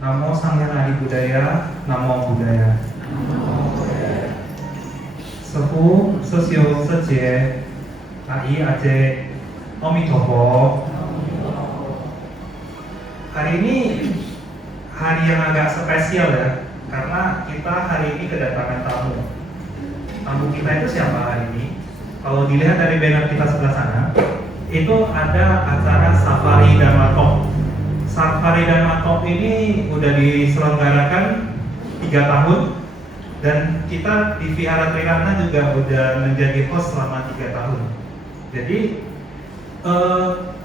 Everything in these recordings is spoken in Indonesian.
Namo Sanghyang Adi Budaya, Namo Budaya. Sehu, Sesio, Sejie, Ai, Aje, Omitoho. Hari ini hari yang agak spesial ya, karena kita hari ini kedatangan tamu. Tamu kita itu siapa hari ini? Kalau dilihat dari banner kita sebelah sana, itu ada acara Safari Dharma Talk. Safari Dharma Talk ini udah diselenggarakan 3 tahun, dan kita di Vihara Triratna juga udah menjadi host selama 3 tahun. Jadi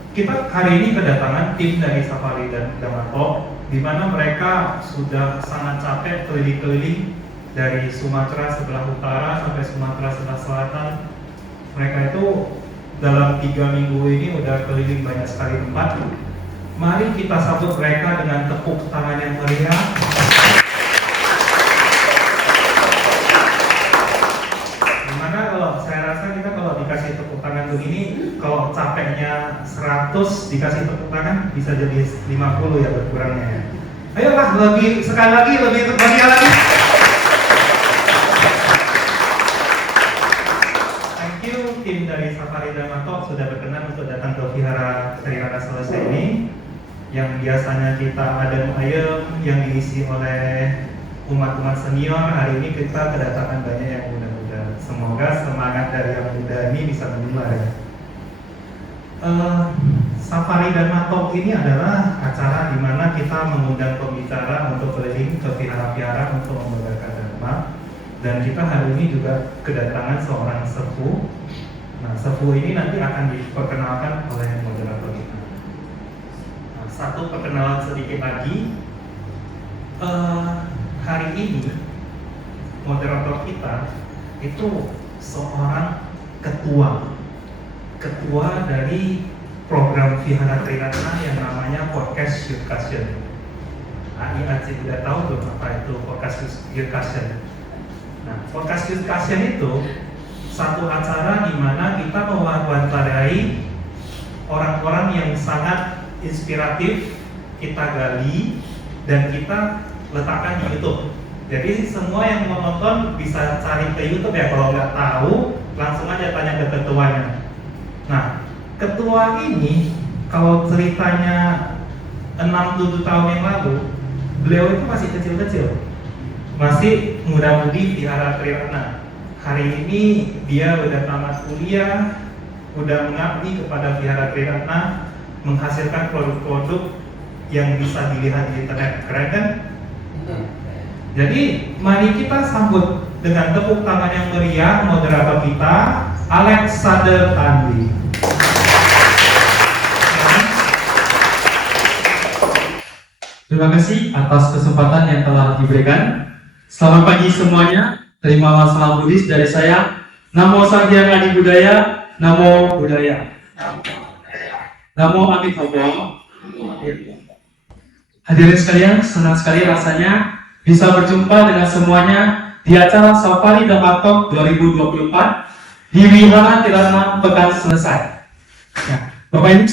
kita hari ini kedatangan tim dari Safari dan Dharma Talk, di mana mereka sudah sangat capek keliling-keliling dari Sumatera sebelah utara sampai Sumatera sebelah selatan. Mereka itu dalam 3 minggu ini udah keliling banyak sekali tempat. Mari kita sambut mereka dengan tepuk tangan yang meriah. Gimana kalau saya rasa kita kalau dikasih tepuk tangan begini, kalau capeknya 100 dikasih tepuk tangan bisa jadi 50 ya berkurangnya ya. Ayolah lebih sekali lagi, lebih banyak lagi. Thank you tim dari Safari Dharma Talk sudah berkenan untuk datang ke Vihara Triratna Selesai ini. Yang biasanya kita adem ayem yang diisi oleh umat-umat senior, hari ini kita kedatangan banyak yang muda-muda. Semoga semangat dari yang muda ini bisa menular ya. Safari Dharma Talk ini adalah acara di mana kita mengundang pembicara untuk keliling ke vihara-vihara untuk membagikan dharma. Dan kita hari ini juga kedatangan seorang sepuh. Nah, sepuh ini nanti akan diperkenalkan oleh moderator kita. Nah, satu perkenalan sedikit lagi. Hari ini moderator kita itu seorang ketua dari program Vihara Triratna yang namanya Podcast Discussion. Ai Aceh udah tahu belum apa itu Podcast Discussion? Nah, Podcast Discussion itu satu acara di mana kita mewawancarai orang-orang yang sangat inspiratif, kita gali dan kita letakkan di YouTube. Jadi semua yang mau nonton bisa cari ke YouTube ya, kalau nggak tahu langsung aja tanya ke ketuanya. Nah, ketua ini kalau ceritanya 6-7 tahun yang lalu, beliau itu masih kecil-kecil, masih muda-mudi Vihara Triratna. Hari ini dia udah tamat kuliah, udah mengabdi kepada Vihara Triratna, menghasilkan produk-produk yang bisa dilihat di internet. Keren kan? Jadi mari kita sambut dengan tepuk tangan yang meriah moderator kita, Alexander Tanwi. Terima kasih atas kesempatan yang telah diberikan. Selamat pagi semuanya. Terimalah salam Buddhis dari saya. Namo Sanghyang Adi Budaya, Namo Budaya. Namo Amitabha. Hadirin sekalian, senang sekali rasanya bisa berjumpa dengan semuanya di acara Safari Dharma Talk 2024 di Vihara Triratna Pekan Selesai. Ya, Bapak Ibu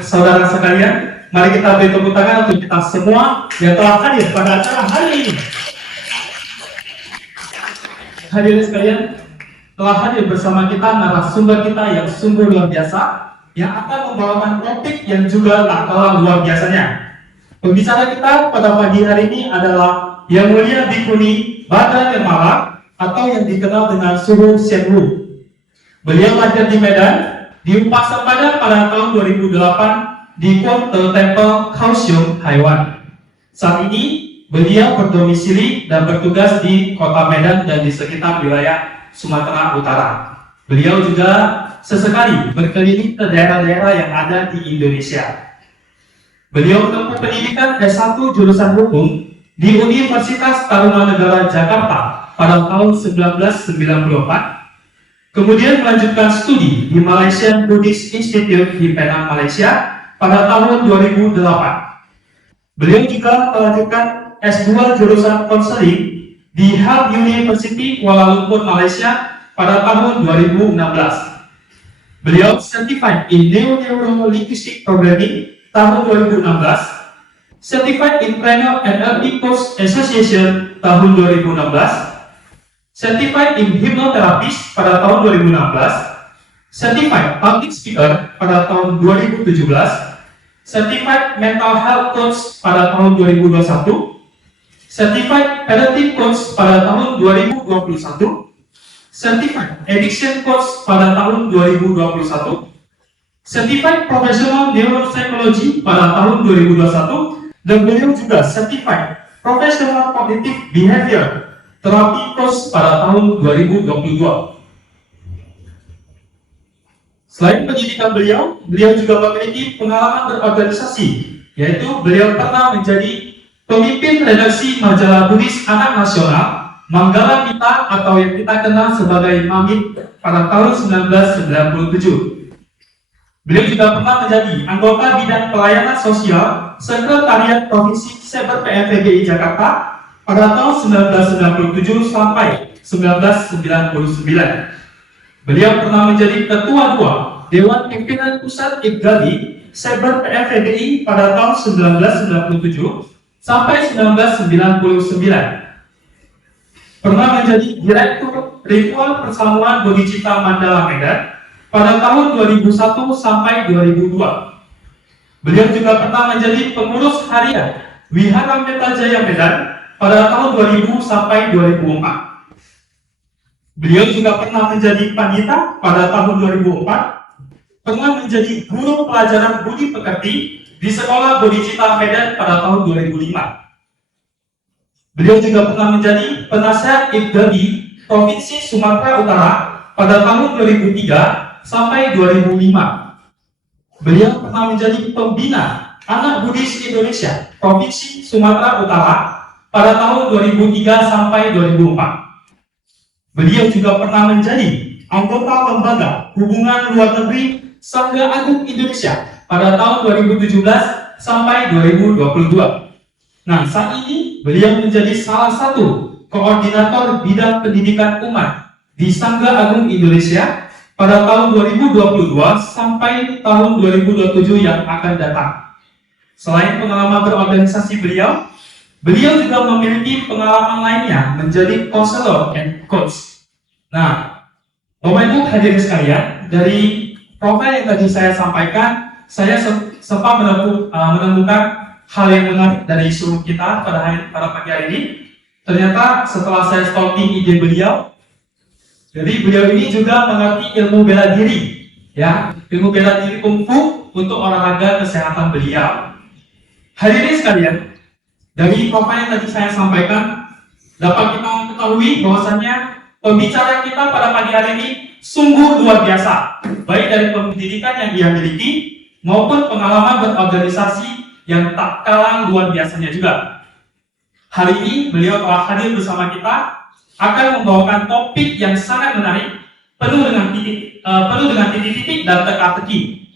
saudara sekalian, mari kita beri tepuk tangan untuk kita semua yang telah hadir pada acara hari ini. Hadirin sekalian, telah hadir bersama kita narasumber kita yang sungguh luar biasa, yang akan membawakan topik yang juga tak kalah luar biasanya. Pembicara kita pada pagi hari ini adalah Yang Mulia Bhikkhuni Bhadra Nirmala atau yang dikenal dengan Suhu Shenwu. Beliau lahir di Medan, di Pasapada pada tahun 2008 di Kota Temple Kaohsiung, Taiwan. Saat ini beliau berdomisili dan bertugas di Kota Medan dan di sekitar wilayah Sumatera Utara. Beliau juga sesekali berkeliling ke daerah-daerah yang ada di Indonesia. Beliau menempuh pendidikan S1 jurusan hukum di Universitas Tarumanegara Jakarta pada tahun 1994. Kemudian melanjutkan studi di Malaysian Buddhist Institute di Penang, Malaysia pada tahun 2008. Beliau juga melanjutkan S2 jurusan konseling di Health University Kuala Lumpur, Malaysia pada tahun 2016. Beliau certified in Neuro-Linguistic Programming tahun 2016, certified in Trainer NLP Coach Association tahun 2016, certified in Hypnotherapist pada tahun 2016, certified public speaker pada tahun 2017, certified mental health coach pada tahun 2021, certified parenting coach pada tahun 2021, certified addiction coach pada tahun 2021, certified professional neuropsychology pada tahun 2021, dan beliau juga certified professional cognitive behavior therapy coach pada tahun 2022. Selain pendidikan beliau juga memiliki pengalaman berorganisasi, yaitu beliau pernah menjadi pemimpin redaksi majalah Buddhis Anak Nasional Manggala Mita atau yang kita kenal sebagai Mamit pada tahun 1997. Beliau juga pernah menjadi anggota bidang pelayanan sosial Sekretariat Provinsi Seber PFBI Jakarta pada tahun 1997 sampai 1999. Beliau pernah menjadi Ketua 2 Dewan Pimpinan Pusat Ibdali Seber PFBI pada tahun 1997 sampai 1999. Pernah menjadi Direktur Ritual Persamuan Bodhicitta Mandala Medan pada tahun 2001 sampai 2002. Beliau juga pernah menjadi pengurus harian Wihara Meta Jaya Medan pada tahun 2000 sampai 2004. Beliau juga pernah menjadi pandita pada tahun 2004, pernah menjadi guru pelajaran budi pekerti di Sekolah Bodhicitta Medan pada tahun 2005. Beliau juga pernah menjadi penasihat Ibdali Provinsi Sumatera Utara pada tahun 2003 sampai 2005. Beliau pernah menjadi pembina Anak Buddhis Indonesia Provinsi Sumatera Utara pada tahun 2003 sampai 2004. Beliau juga pernah menjadi anggota lembaga hubungan luar negeri Sangga Agung Indonesia pada tahun 2017 sampai 2022. Nah, saat ini beliau menjadi salah satu koordinator bidang pendidikan umat di Sangga Agung Indonesia pada tahun 2022 sampai tahun 2027 yang akan datang. Selain pengalaman berorganisasi beliau juga memiliki pengalaman lainnya menjadi konselor and coach. Nah, Bapak Ibu hadirin sekalian, dari profil yang tadi saya sampaikan, saya sempat menemukan hal yang menarik dari isu kita pada pagi hari ini. Ternyata setelah saya stalking IG beliau, jadi beliau ini juga mengerti ilmu bela diri, ya, ilmu bela diri kungfu untuk olahraga kesehatan beliau. Hadirin sekalian, dari profil yang tadi saya sampaikan, dapat kita ketahui bahwasannya pembicara kita pada pagi hari ini sungguh luar biasa, baik dari pendidikan yang dia miliki maupun pengalaman berorganisasi yang tak kalah luar biasanya juga. Hari ini beliau telah hadir bersama kita akan membawakan topik yang sangat menarik, penuh dengan titik-titik dan teka-teki.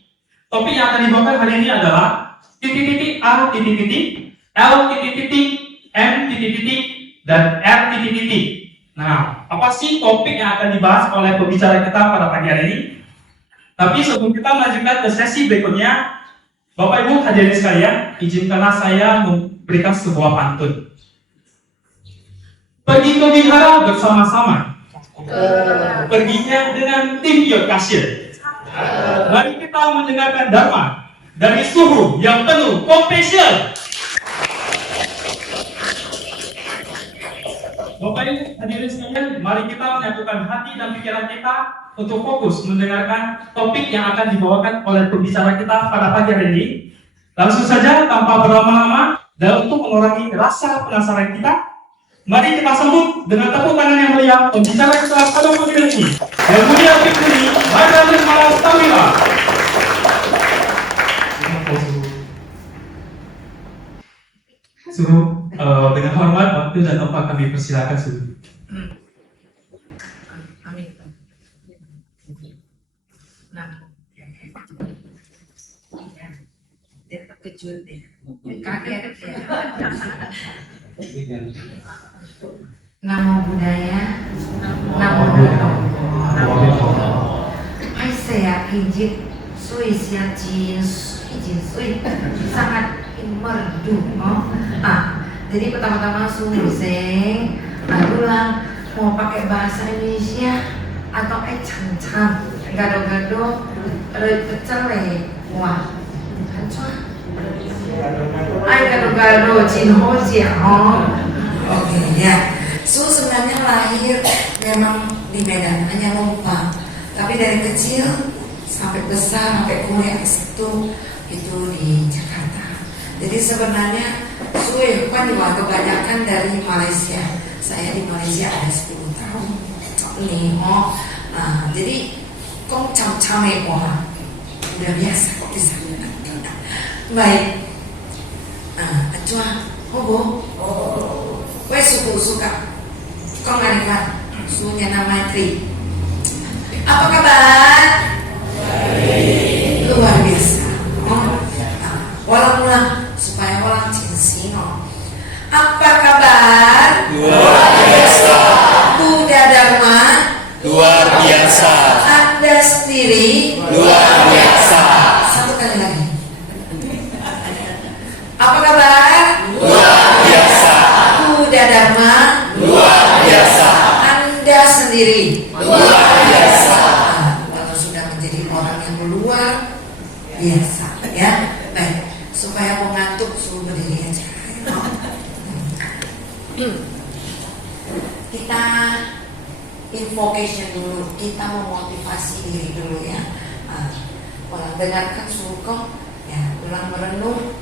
Topik yang akan dibawakan hari ini adalah titik-titik A titik-titik, L titik-titik, M titik-titik, dan R titik-titik. Nah, apa sih topik yang akan dibahas oleh pembicara kita pada pagi hari ini? Tapi sebelum kita melanjutkan ke sesi berikutnya, Bapak Ibu hadirin sekalian, izinkanlah saya memberikan sebuah pantun. Pergi ke wihara bersama-sama, perginya dengan tim Yorkshire. Mari kita mendengarkan dharma dari suhu yang penuh compassion. Bapak Ibu hadirin sekalian, mari kita menyatukan hati dan pikiran kita untuk fokus mendengarkan topik yang akan dibawakan oleh pembicara kita pada pagi hari ini. Langsung saja tanpa berlama-lama dan untuk mengurangi rasa penasaran kita, mari kita sambut dengan tepuk tangan yang meriah pembicara kita pada pagi hari ini, Yang Mulia Bikuni Mada Nirmala Stamila. Suruh dengan hormat waktu dan tempat kami persilakan suruh. Amin. Nah, dia terkejut deh, kaget ya. Namo Buddhaya, Namo Buddhaya. saya izin sui sia jin sui sangat merdu. Jadi pertama-tama sungseng, ulang mau pakai bahasa Indonesia atau cang-cang, gado-gado, pecel wah, hancur. Gado-gado, Jinho Jiao. Oke ya. Su sebenarnya lahir memang di Medan, hanya lupa. Tapi dari kecil sampai besar sampai kuliah S1 itu di Jakarta. Jadi sebenarnya Sue kan juga kebanyakan dari Malaysia. Saya di Malaysia ada 10 tahun. Jadi kong cam-came wah, udah biasa kok di sana. Baik. Acua, hobo. Gue suka. Kong ada sunya nama Tri. Apa kabar? Luar biasa. Walang supaya walang cinsino. Apa kabar? Luar biasa. Buddha Dharma. Luar biasa. Anda sendiri. Luar biasa. Satu kali lagi. Apa kabar? Luar biasa. Buddha Dharma. Luar biasa. Anda sendiri. Luar biasa. Kalau sudah menjadi orang yang luar biasa, ya. Baik, supaya mau ngantuk suruh berdiri aja. Kita invocation dulu, kita memotivasi diri dulu ya. Ulang dengarkan suruh ya, ulang merenung.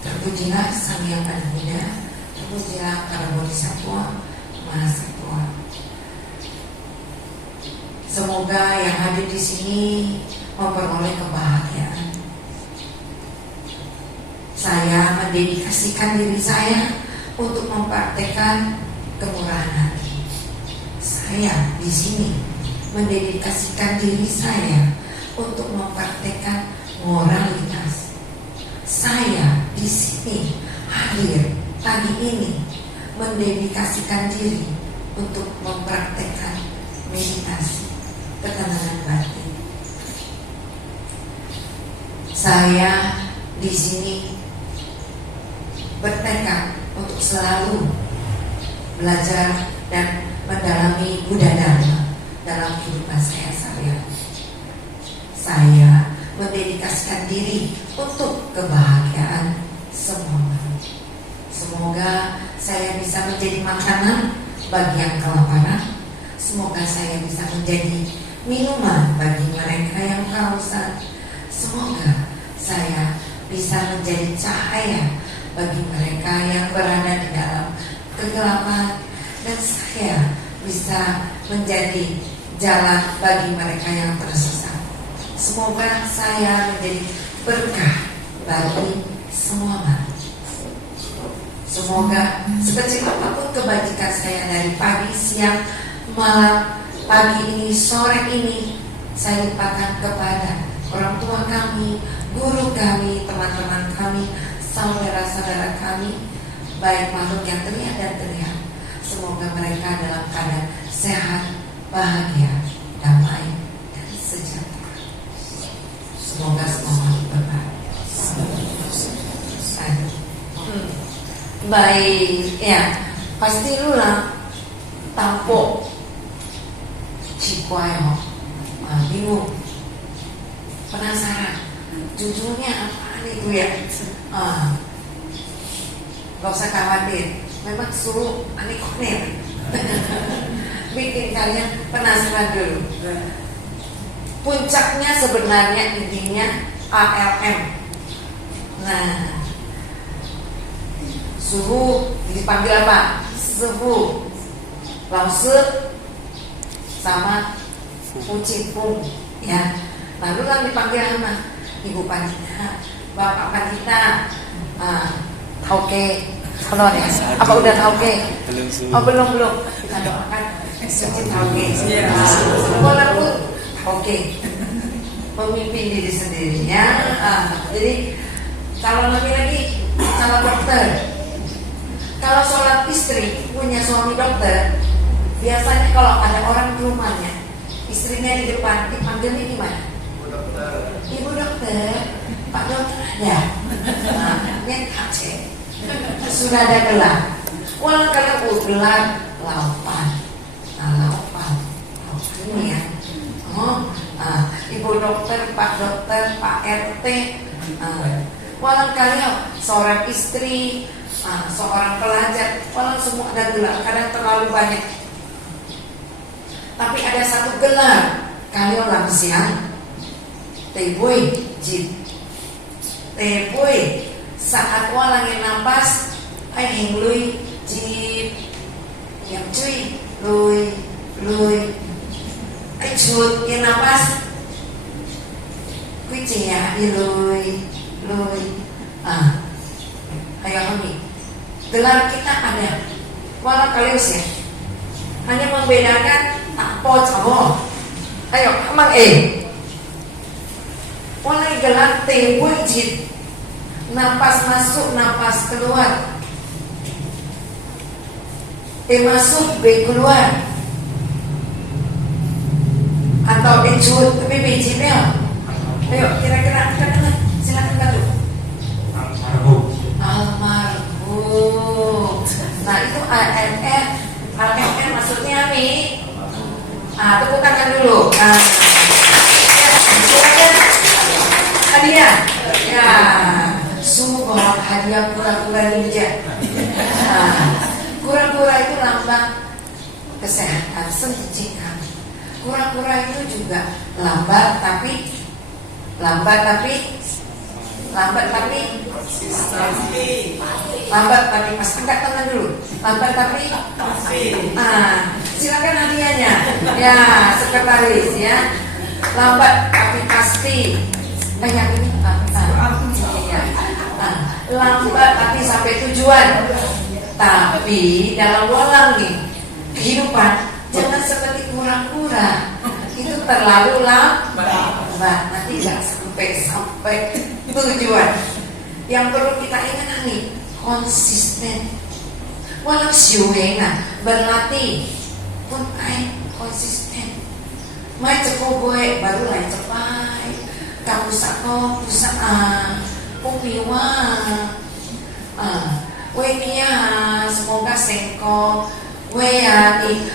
Terpujilah Sang Yang Pada Buddha, terpujilah para bodhisattva, mahasatwa. Semoga yang hadir di sini memperoleh kebahagiaan. Saya mendedikasikan diri saya untuk mempraktekkan kemurahan hati. Saya di sini mendedikasikan diri saya untuk mempraktekkan moralitas. Saya di sini hadir pagi ini mendedikasikan diri untuk mempraktekkan meditasi ketenangan batin. Saya di sini bertekad untuk selalu belajar dan mendalami Buddha Dharma dalam kehidupan saya sehari-hari. Saya mendedikasikan diri untuk kebahagiaan semua orang. Semoga saya bisa menjadi makanan bagi yang kelaparan. Semoga saya bisa menjadi minuman bagi mereka yang kehausan. Semoga saya bisa menjadi cahaya bagi mereka yang berada di dalam kegelapan. Dan saya bisa menjadi jalan bagi mereka yang tersesat. Semoga saya menjadi berkah bagi semua manusia. Semoga sekecil apapun kebajikan saya dari pagi, siang, malam, pagi ini, sore ini, saya limpahkan kepada orang tua kami, guru kami, teman-teman kami, saudara-saudara kami, baik makhluk yang terlihat dan terlihat. Semoga mereka dalam keadaan sehat, bahagia, damai, dan sejahtera. Semoga semua makhluk berbahagia. Baik, ya, pasti lu lah tampuk Cikwayo, bingung, penasaran, judulnya apa itu ya? Gak usah khawatir, memang suruh aneh-aneh bikin kalian penasaran dulu. Puncaknya sebenarnya intinya ALM. Nah, suruh dipanggil apa? Sebu, Lause, sama Ucipung, ya. Lalu lah dipanggil sama Ibu Panita, Bapak Panita, Tauke. Kalau ya, apa udah Tauke? Oh belum. Kita doakan Suci Tauke. Sekolah pun Tauke, memimpin diri sendirinya. Jadi kalau lebih lagi calon dokter. Kalau sholat istri punya suami dokter, biasanya kalau ada orang di rumahnya, istrinya di depan, dipanggilnya gimana? Ibu dokter, Pak dokter ada. Nah, ini cek. Sudah ada gelar. Walau kalau gelar laupan, laupan, ini ya. Ibu dokter, Pak dokter, Pak RT. Walau kalian seorang istri, seorang pelajar, walau semua ada gelar, kadang terlalu banyak. Tapi ada satu gelar, kalian langsung teboi jid, teboi saat walang yang nafas, ay hinglui jid, yang cuy, lui, ay cut yang nafas, kui cia di lui, ayo kami, gelar kita ada, walau kalian sih, hanya membedakan apa sama, ayo emang mulai gelar teboi jid, napas masuk, napas keluar, masuk, B keluar, atau cut tapi B jidnya. Ayo kira-kira silakan Kak. Almarhum. Nah itu AMR maksudnya nih. Tepuk tangan dulu. Hadiah. Ya, sungguh bawa hadiah kura-kura ninja. Kura-kura itu lambang kesehatan, senjata. Kura-kura itu juga lambat tapi pas angkat tangan dulu. Lambat tapi silakan hadiahnya. Ya, sekretaris ya. Lambat tapi pasti. Banyak ini lambat tapi sampai tujuan. Tapi dalam walang nih kehidupan jangan seperti kura-kura. Itu terlalu lambat, nanti nggak sampai tujuan. Yang perlu kita ingat nih, konsisten. Walau siuengan berlatih pun konsisten. Mai cepo gue baru lain cepai. Kamu sako pusaan, pumiwa. Wenia semoga sengko. Weani,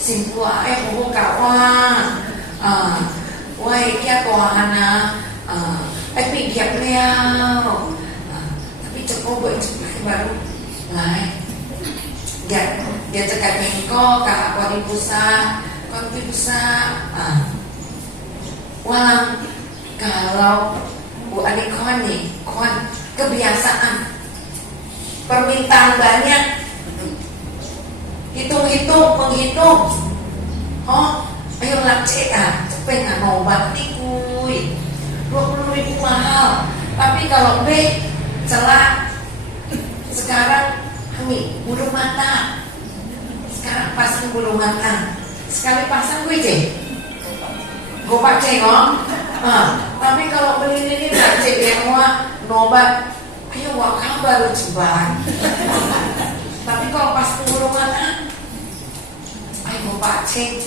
simpua buku kawan. Kia kohana. Pinggir liao. Tapi cepo gue cepai baru lain. Dia cekap mingko kak kodi pusat. Walang kalau bu adik kawan nih, kawan kebiasaan permintaan banyak, menghitung. Ayo lah cepet nggak mau obat nih kuy, 20.000 mahal. Tapi kalau B celah sekarang kami bulu mata, sekarang pasang bulu mata, sekali pasang gue gue pakai tapi kalau beli ini nggak cek yang nobat, ayo wak kabar ceban. Tapi kalau pas bulu mata, ayo gue pakai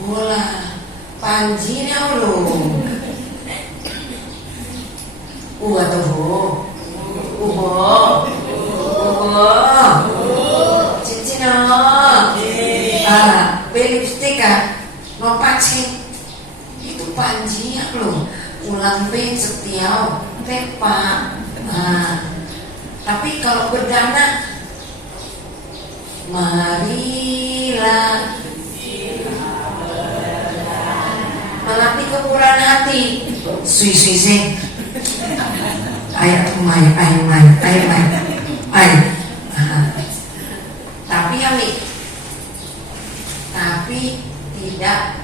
bola panjinya lo. Cincin beli lipstick no pakai itu panjinya lo. Ulang ben setiau pepa. Tapi kalau berdana, marilah melatih kemurahan hati. Sui. Ayo main. Tapi tidak,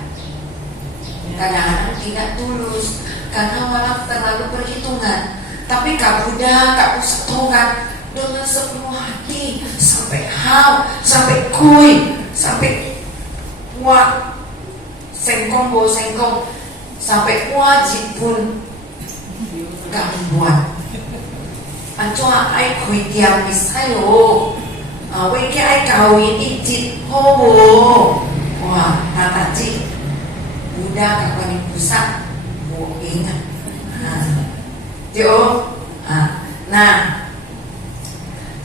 kadang-kadang tidak tulus karena walau terlalu perhitungan. Tapi kak usah tongkat dengan sepenuh hati sampai sampai kui, sampai kuat sengkong sampai wajib pun gak buat. Ancoa ai kui tiang misayo, weki ai kawin ijit hobo. Wah, tataci Buddha kapan pusat bu ingat jo nah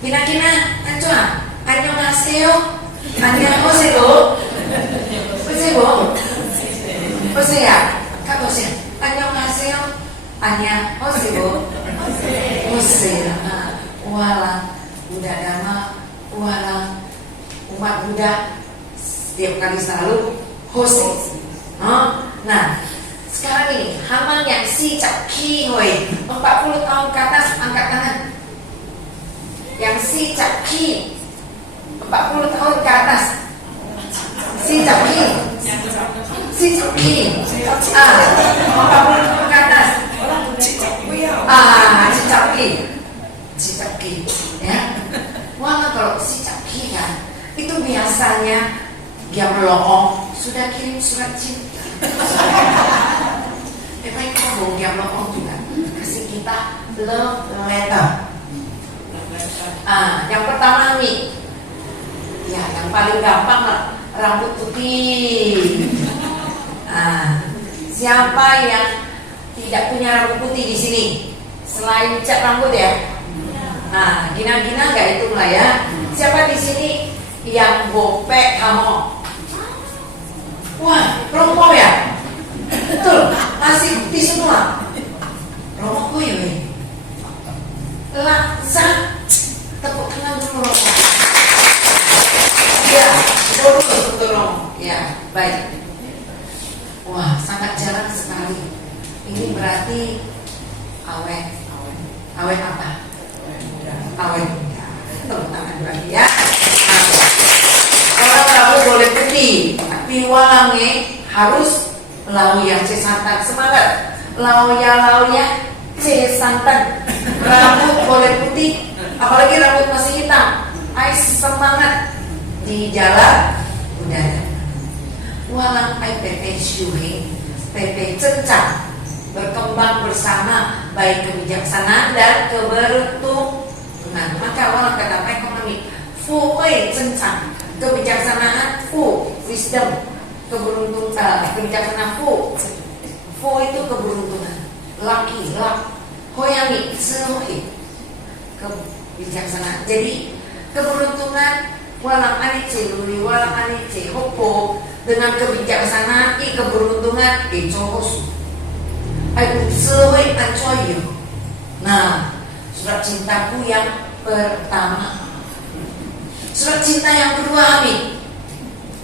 kina-kina anjua annyeonghaseyo annyeonghaseyo 보세요 보세요 가보세요 annyeonghaseyo annyeonghaseyo 보세요 walang Buddha Dhamma walang umat Buddha setiap kali selalu hose. Nah, sekarang ini Haman yang si cap ki hoi 40 tahun ke atas angkat tangan. Yang si cap ki 40 tahun ke atas. Si cap ki. Si cap ki. 40 tahun ke atas. Si cap ki. Si cap ki. Ya. Wah, kalau si cap ki kan itu biasanya dia melongong sudah kirim surat cinta. Memang kamu dia melongong juga kasih kita love letter. Yang pertama nih, ya yang paling gampang lah, rambut putih. Siapa yang tidak punya rambut putih di sini? Selain cat rambut ya. Gina-gina nggak itu lah ya. Siapa di sini yang bopek kamu? Wah, romo ya? Betul, masih putih semua. Romo kuyu ini. Laksa, tepuk tangan dulu romo. Ya, betul romo. Ya, baik. Wah, sangat jarang sekali. Ini berarti awet. Awet apa? Awet. Tepuk tangan lagi ya. Kalau rambut boleh putih, tapi walangnya harus lauya C santan. Semangat, lauya C santan. Rambut boleh putih, apalagi rambut masih hitam. Ais semangat di jalan udara. Walang ai PP syuhi, PP cencang, berkembang bersama baik kebijaksanaan dan keberuntungan. Maka walang kata ekonomi, fu ai cencang. Kebijaksanaan fu, wisdom, keberuntungan, kebijaksanaan fu itu keberuntungan, lucky, luck, hoyami, sehohi, kebijaksanaan. Jadi keberuntungan walang anice, luli walang anice, hopo dengan kebijaksanaan, keberuntungan, cohosu, aku sehohi ancoyo. Nah, surat cintaku yang pertama. Surat cinta yang kedua Ami.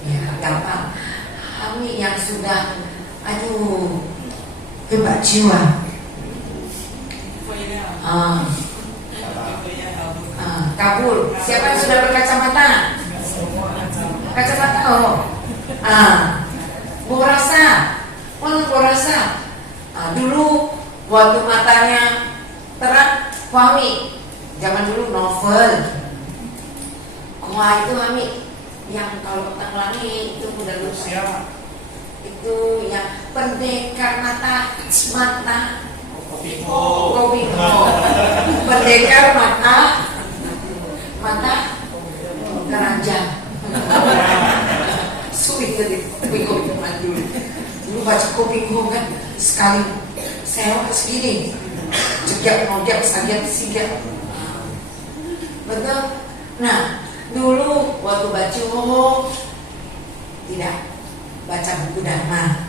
Ya gampang. Ami yang sudah hebat jiwa. Kabul. Siapa yang sudah berkacamata? Kacamata Borasa. Borasa. Dulu waktu matanya terang, Ami. Zaman dulu novel. Wah itu Ami yang kalau petang langit itu udah lupa. Itu yang pendekar mata pendekar mata keranjang. Sulit jadi bingung dulu. Dulu baca Kopingho kan sekali sewa segini, jejak nojak sajak sigap. Betul. Nah. Dulu waktu baca tidak baca buku Dharma.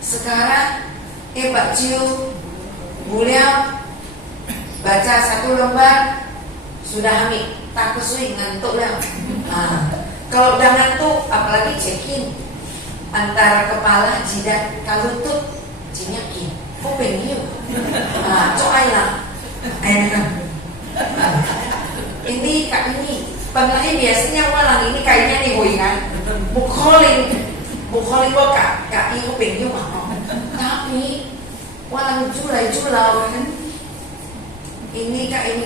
Sekarang baca mulia baca satu lembar sudah Ami tak kesui ngantuk lah. Kalau udah ngantuk apalagi cekin antara kepala jidat kalutut jinyakin kuping hiu. Coai lah enak. Ini kak ini pengennya biasanya walang ini kayaknya nih boy kan bukholin kok kak ibu pengen mah tapi walang julai kan ini kak ini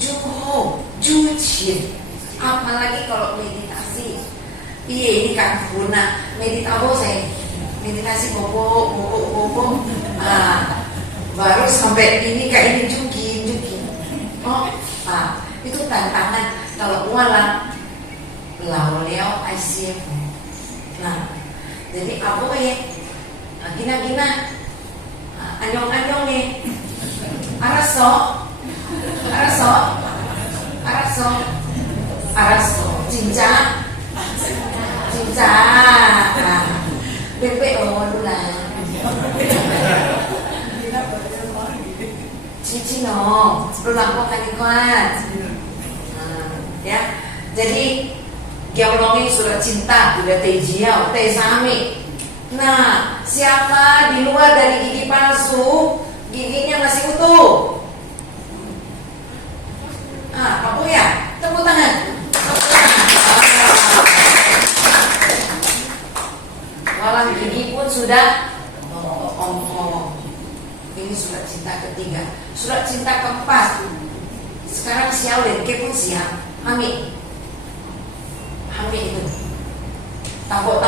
juho jucin apalagi kalau meditasi ini kan guna meditasi bobo baru sampai ini kak ini jukin itu tantangan kalau walang lauleo ICF. Nah, Jadi aboy, gina-gina, anyong-anyong araso, cinca, bebe lula, cicino, lulang kok kuat, ya. Jadi Giaolongin surat cinta udah tejiau, sami. Nah, siapa di luar dari gigi palsu, giginya masih utuh? Apa ya? Tepuk tangan. Walang gigi pun sudah omong. Ini surat cinta ketiga. Surat cinta keempat. Sekarang siau dan ke pun siap. Ami itu tabuk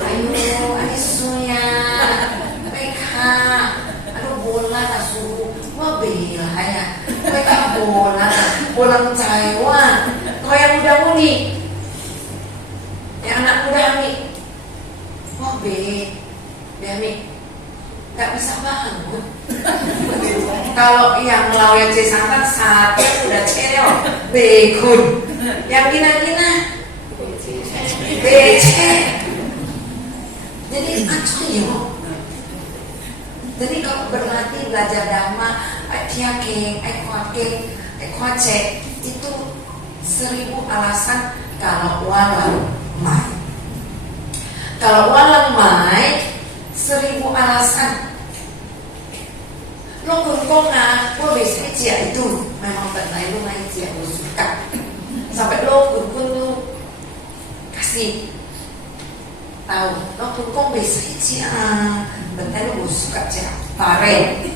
ayo anisunya mereka aduh bola asu wah bela ya mereka bola Taiwan kau yang muda mudi yang anak muda Ami wah Ami nggak bisa bangun. Kalau yang melawan cesantan satu udah cereo, bekun. Yang gina-gina, bece. Jadi acuh. Jadi kalau berlatih belajar dhamma, kiaking, kuacek itu 1000 alasan kalau walang mai. Kalau walang mai 1000 alasan. Lo kunkonga, lo biasanya cia itu memang benar lo main cia lo suka. Sampai lo kunkun tuh kasih tahu, lo kunkong biasanya cia benar lo suka cia pare.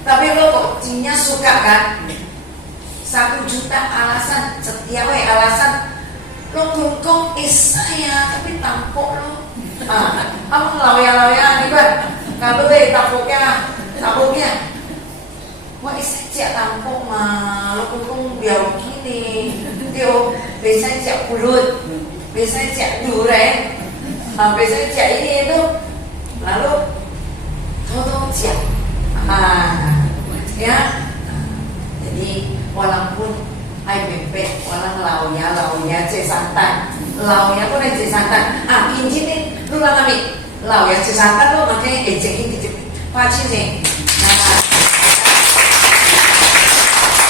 Tapi lo kok cinya suka kan? 1 juta alasan, setiap alasan lo kunkong saya tapi tampok lo. Kamu lawya-lawya nih kan? Kalau tampuknya, wah isi tampuk mah, lo kungkung biar begini, dia biasanya cak pulut, biasanya cak durian, biasanya cak ini itu, lalu toto cak, ya, jadi walaupun IBP, walang lawya cek santan, lawya pun cek santan, injinin lu ngalami. Lau ya cesantan lo makanya ejekin pacin nih.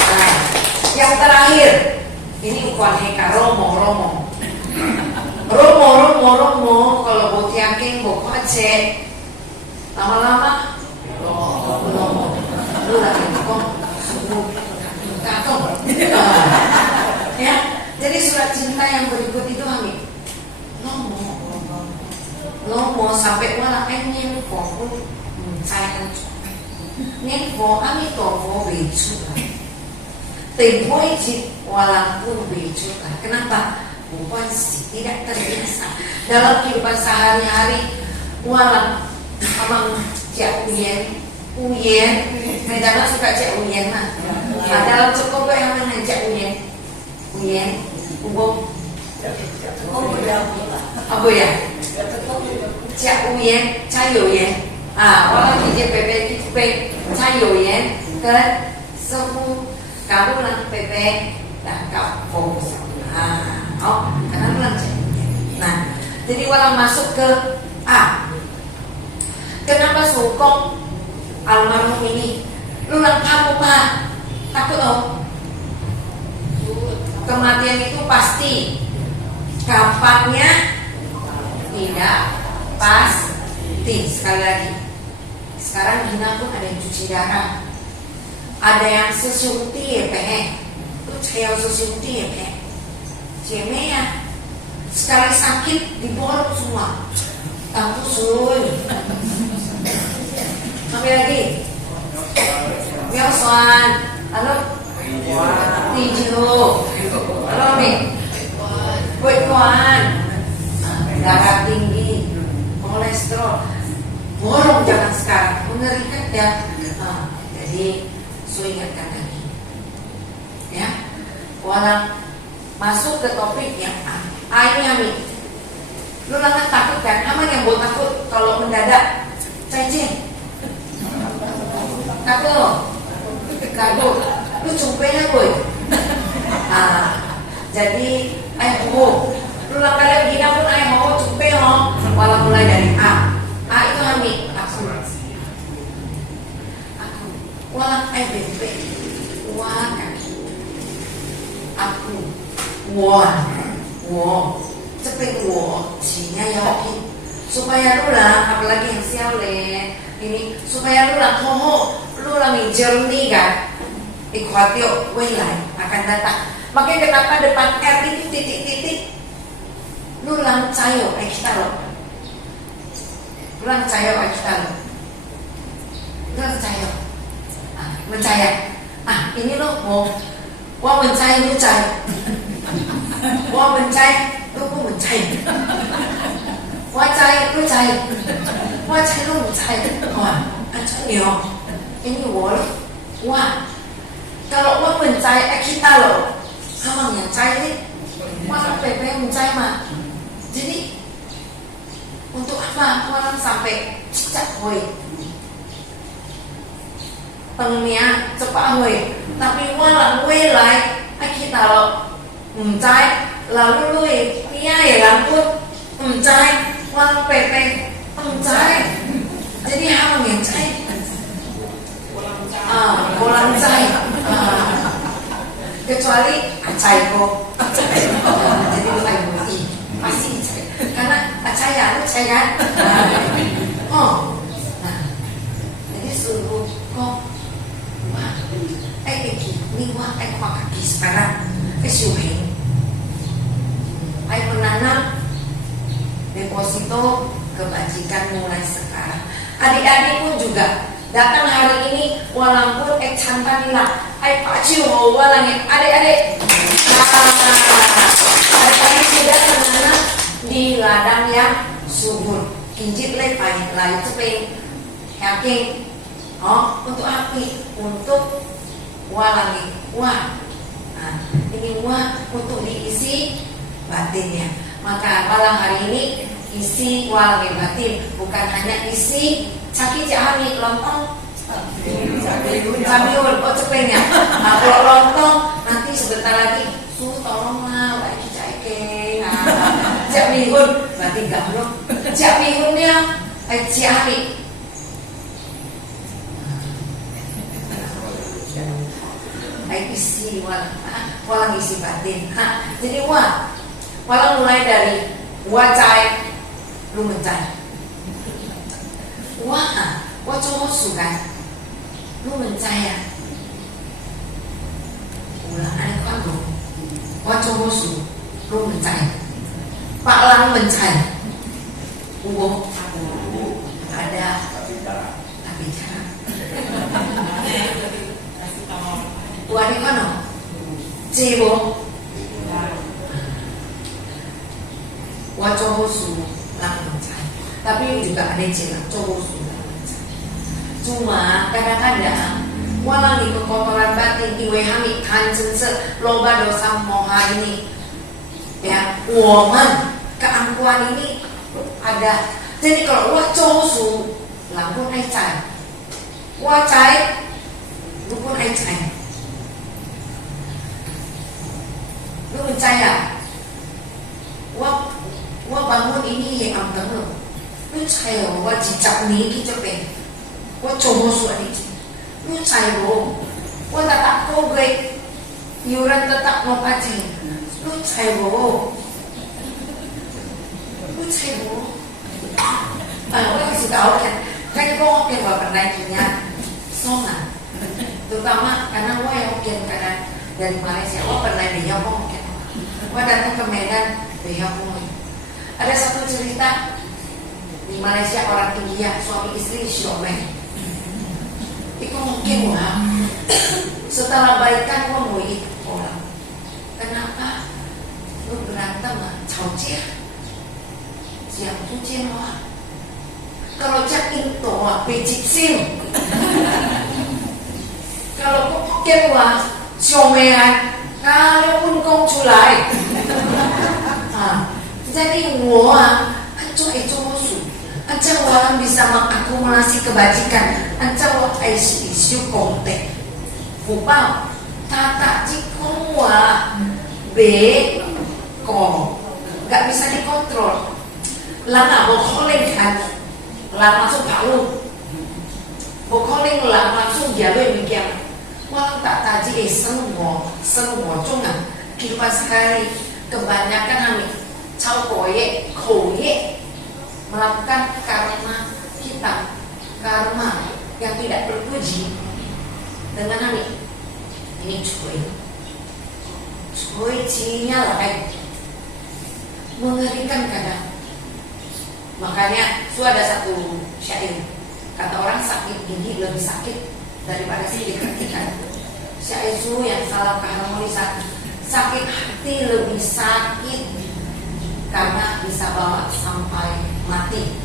Nah, yang terakhir ini ukurannya romo kalau buat yakin buat pacet lama-lama romo lu lagi kok kakong ya. Jadi surat cinta yang berikut itu Ami lomo sampai walang nyempo pun saya nyempo Ami topo becu tempo ijit walang pun becu. Kenapa? Bukan sih tidak terbiasa dalam kehidupan sehari-hari. Walang abang cak uyen kadang suka cak uyen mah dalam cukup yang mana cak uyen ubong apa ya cak uyen cai uyen orang di JPP itu cai uyen kan semua kamu lagi PP dan kau fokus karena lu lagi. Nah jadi walang masuk ke A. Kenapa sukong almarhum ini lu lang kamu Pak takut kematian itu pasti. Kapannya tidak pasti. Sekali lagi, sekarang Gina pun ada yang cuci darah, ada yang sesunti ya lu cewek sesunti ya cewek ya sekali sakit diborok semua tahu sun. Sampai lagi Wilson halo Tijo halo nih kuat darah tinggi kolesterol borok jangan sekarang mengerikan ya. Jadi saya ingatkan lagi ya walang Masuk ke topik yang A ini Ami. Lu kan takut kan? Aman yang buat takut kalau mendadak. Cacing. Takut. Takut. Lu cumpenya boy. Jadi ho. Lu langkah begini pun ho cumpe ho. Walau mulai dari A. A itu Ami. Aku. Walau BB. Wah kan. Aku. Wah. Cepet cinya ya oke. Supaya lu lah, apalagi yang siale ini, supaya lu lah lu lah journey kan, ikhwatio welai akan datang. Makanya kenapa depan R itu titik-titik, lu lang cayo kita lo, lang cayo kita lo, lang cayo, mencaya, ini lo mau, wah mencaya lu cayo. Wah mencai, lu pun mencai. Wah cai, lu cai. Wah cai, lu mencai. Wah, anjir. Ini wah. Kalau wah mencai, kita loh. Sama yang cai ini, wah pepe mencai mah. Jadi untuk apa orang sampai cicak hoi? Pengnya cepat hoi. Tapi walang welai, kita loh. Mencai, lalu lu ya rambut mencai, wang pepe mencai. Jadi apa yang cai? Bolang cai. Kecuali acai kok. Jadi lu mati pasti cai. Karena acai ya lu cai kan. Jadi suruh kok. Wah, ini wah kaki sekarang. Syuhin, menanam deposito kebajikan mulai sekarang. Adik-adik pun juga datang hari ini, walaupun cantanila, pacu walang adik-adik. Adik-adik sudah menanam di ladang yang subur. Kinjit lepai, lain cepeng, yakin. Untuk api, untuk walangi, wah. Ini untuk diisi batinnya. Maka malam hari ini isi walang batin, bukan hanya isi caki jahani lontong sambil cepengnya. Kalau lontong nanti sebentar lagi tolonglah baik cake. Cak mihun berarti gampang. Cak mihunnya jahani. Isi walang isi batin. Jadi walang mulai dari wacai lu mencai. Wah coba sukan lu mencai ya. Ulang ada kamu. Coba su lu mencai. Pak lang mencai. Ada tapi cara. Wadi kono, cibo, wacobosu lang mencai. Tapi juga ada cila, cobosu lang mencai. Cuma kadang-kadang walang di kekotoran batin iwe hami kancen loba dosa moha ini, ya, woman keangkuhan ini ada. Jadi kalau wacobosu lang pun cai, wacai, pun cai. Lu percaya? Wah bangun ini yang ambil lu. Lu percaya? Wah cicak ni kita pen. Wah coba suami. Lu percaya? Wah tak kau gue. Yuran tetap mau pacing. Lu percaya? Lu percaya? Orang kasih tahu kan. Kan kau oke buat penaikinya. Songan. Terutama karena wah yang oke karena dari Malaysia. Wah pernah dia oke. Wah datang ke Medan, ada satu cerita di Malaysia orang India suami istri showman. Itu mungkin setelah baikan mau orang. Kenapa lu berantem caucia? Siap cuci Kalau cak itu pecik sim. Kalau kok showman, kalau pun kong culai. Jadi orang orang bisa mengakumulasi kebajikan, isu kontek, upah, tata jikowa, nggak bisa dikontrol. Lama bokoleng kan, lama langsung palu, bokoleng lama langsung jalan mikir. Walau tak taji semua cuma kehidupan sekali kebanyakan kami koye melakukan karma yang tidak terpuji dengan kami ini cuy cinya lah mengerikan kadang. Makanya ada satu syair kata orang sakit gigi lebih sakit daripada sakit hati. Syair itu yang salah keharmonisan. Sakit hati lebih sakit karena bisa bawa sampai mati.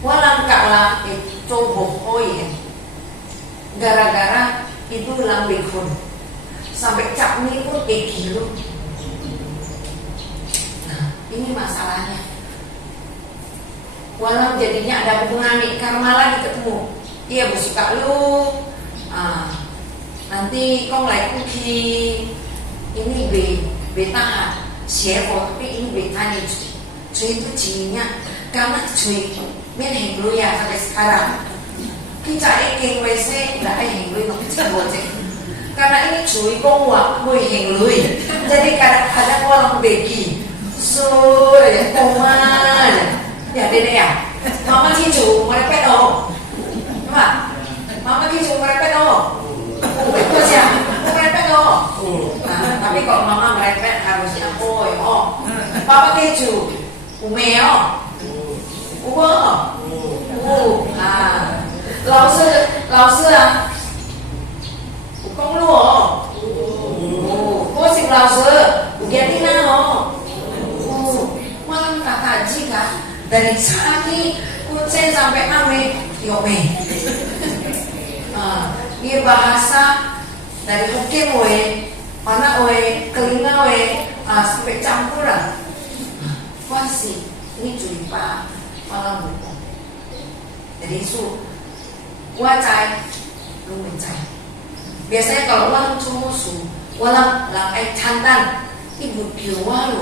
Walang kalah itu bohoi gara-gara itu lambe pun sampai capni pun kilo. Nah ini masalahnya. Walau jadinya ada hubungan nih karma lagi ketemu. Iya bu suka lu, nanti kau mulai cookie ini beta share tapi ini betanya cuy itu cinya karena cuy main lu ya sampai sekarang kita ingin wc nggak lu no karena ini cuy kau gue lu jadi kadang-kadang orang begi so ya koman ya dede ya mama cicu mereka dong mama kisah merepet itu siapa merepet tapi kalau mama merepet harusnya papa keju umeo lao sư công lúa cô xịt lao sư ghét đi nào malam kata jika dari Saki kucing sampai Ame Yome dia bahasa dari Hokkien mana kelinga sampai campur lah masih ini curi pak malam bukan jadi su wacai lu mencai biasanya kalau orang cumusu walang lakai cantan ibu kiwa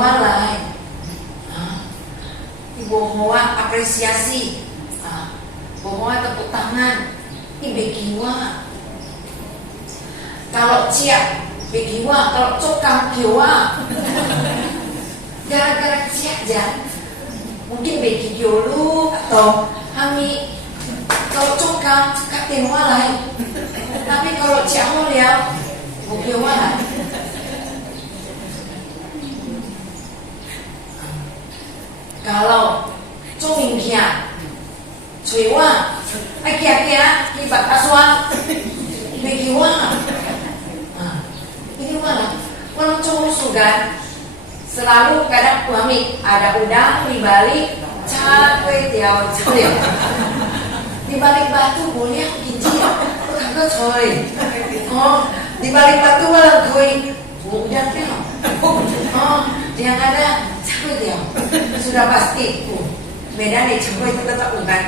lah ibu hoa apresiasi, ibu hoa tepuk tangan, ini begiwa. Kalau ciak begiwa, kalau cokang kiwa. Gara-gara ciak aja, mungkin begi dulu atau kami kalau cokang katin walai. Tapi kalau ciak mulia, begiwa lah. Kalau cuming kia, cuiwa, kia ibat aswa, begiwa. Ini mana? Orang cowok sugan selalu kadang suami ada udang di balik capek tiaw di balik batu boleh kecil, kagak coy. Di balik batu malah gue udang tiaw. Yang ada capek tiaw. Sudah pasti beda nih capek itu tetap bukan.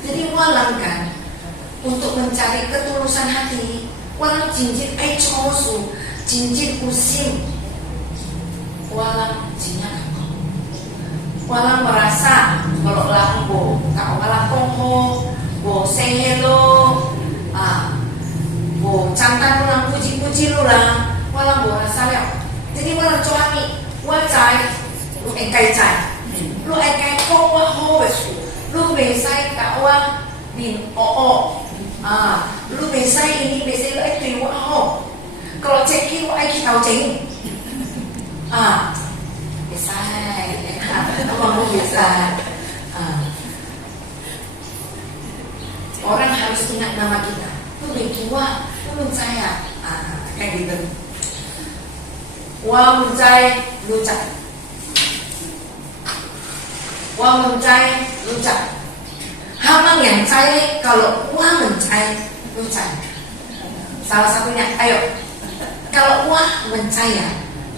Jadi walang kan untuk mencari ketulusan hati. Walang cincin cosu, cincin usim. Walang jinyak. Walang merasa kalau lambo, kau malah kongho, bo sehelo, bo cantan ulang puji-puji lu lah. Walang bo rasa leo. Jadi walang coani, wacai, lu engkai cai, lu engkai kongwa ho besu, lu besai kawa bin lu besai ini besai lu ekti wow kalau cekin lu aiki tahu ceng besai apa mau besai orang harus ingat nama kita lu begiwa lu mencaya kayak gitu wa mencaya lucak wa mencaya lucak hamang yang cai kalau wah mencai lucai salah satunya ayo kalau wah mencaya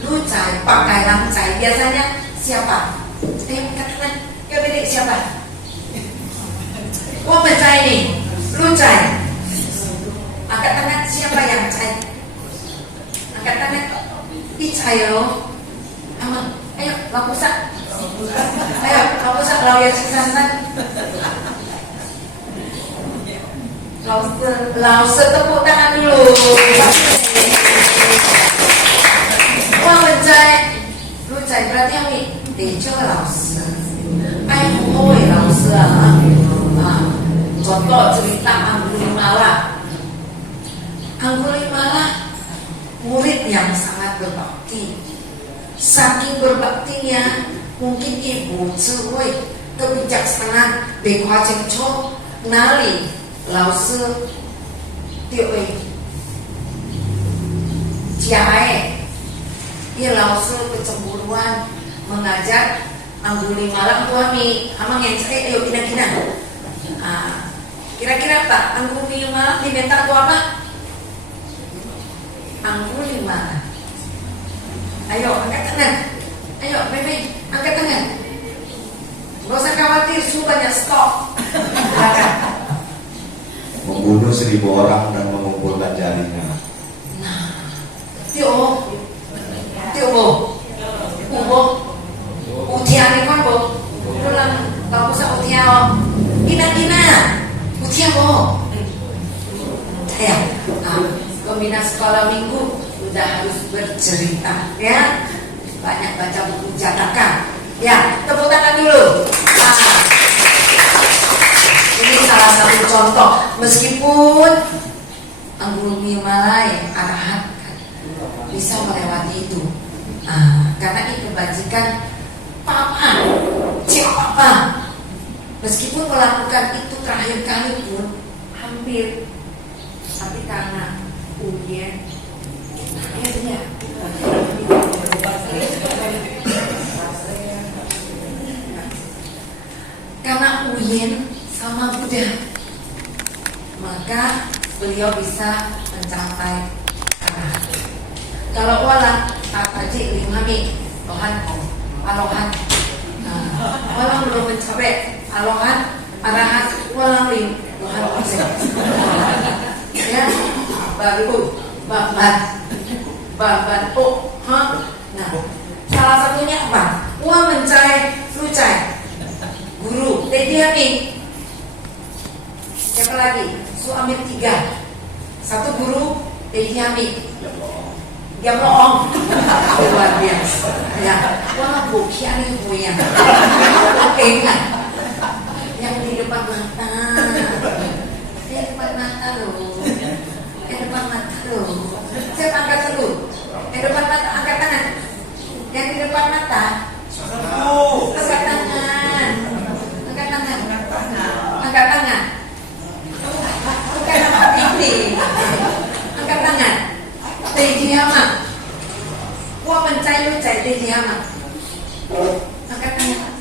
Lucai pakai langcai. Biasanya siapa? Katakan, ya beri siapa? Mencai nih, lucai. Angkat tangan siapa yang cai? Angkat tangan. Icai loh. Aman. Ayo, lapusak. Ayo, lapusak lau yang sisantan. Lause tepuk tangan dulu. Wah, mencai. Lucai berarti yang ini. Dejo lause. Ayo, ngoi lause. Contoh cerita Anggulimala. Anggulimala murid yang sangat berbakti. Saking berbaktinya, mungkin ibu cewe kebijaksanaan Bekwa Cengco nali lause tioi ciae. Ia lause kecemburuan mengajar Anggulimala tuami amang yang cai ayo kina-kina. Kira-kira apa? Anggulimala diminta itu apa? Anggulimala. Ayo angkat tangan. Ayo Meme angkat tangan. Gak usah khawatir, banyak stok. Membunuh 1000 orang dan mengumpulkan jaringan. Nah, Tio Ubo Utian ini kan Bo pulang kalau usah Utian Gina Utian Bo ya, pembina sekolah minggu udah harus bercerita ya, banyak baca buku cetakan ya, tepuk tangan dulu. Ini salah satu contoh, meskipun Anggulimala yang arahat bisa melewati itu, karena itu kebajikan papa, siapa, meskipun melakukan itu terakhir kali pun hampir, tapi karena ujian akhirnya karena ujian sama Buddha, maka beliau bisa mencapai arahat. Kalau wala Aji limami Lohan Alohan, walang belum mencapai alohan arahat, walang lim Lohan konsep ya, baru baban nah salah satunya apa? Wah mencai lucai guru Dediami. Siapa lagi? Suami 3. Satu guru Dediami. Dia bohong. Luar biasa. Ya, wah bukian ibu yang enggak. Yang di depan mata. Di depan mata loh. Di depan mata loh. Saya angkat dulu. Di depan mata angkat tangan. Yang di depan mata. Angkat tangan. Angkat tangan. Angkat tangan. Bukan apa ini. Angkat tangan. Tejiyama. Wah mencai lucai Tejiyama. Angkat tangan.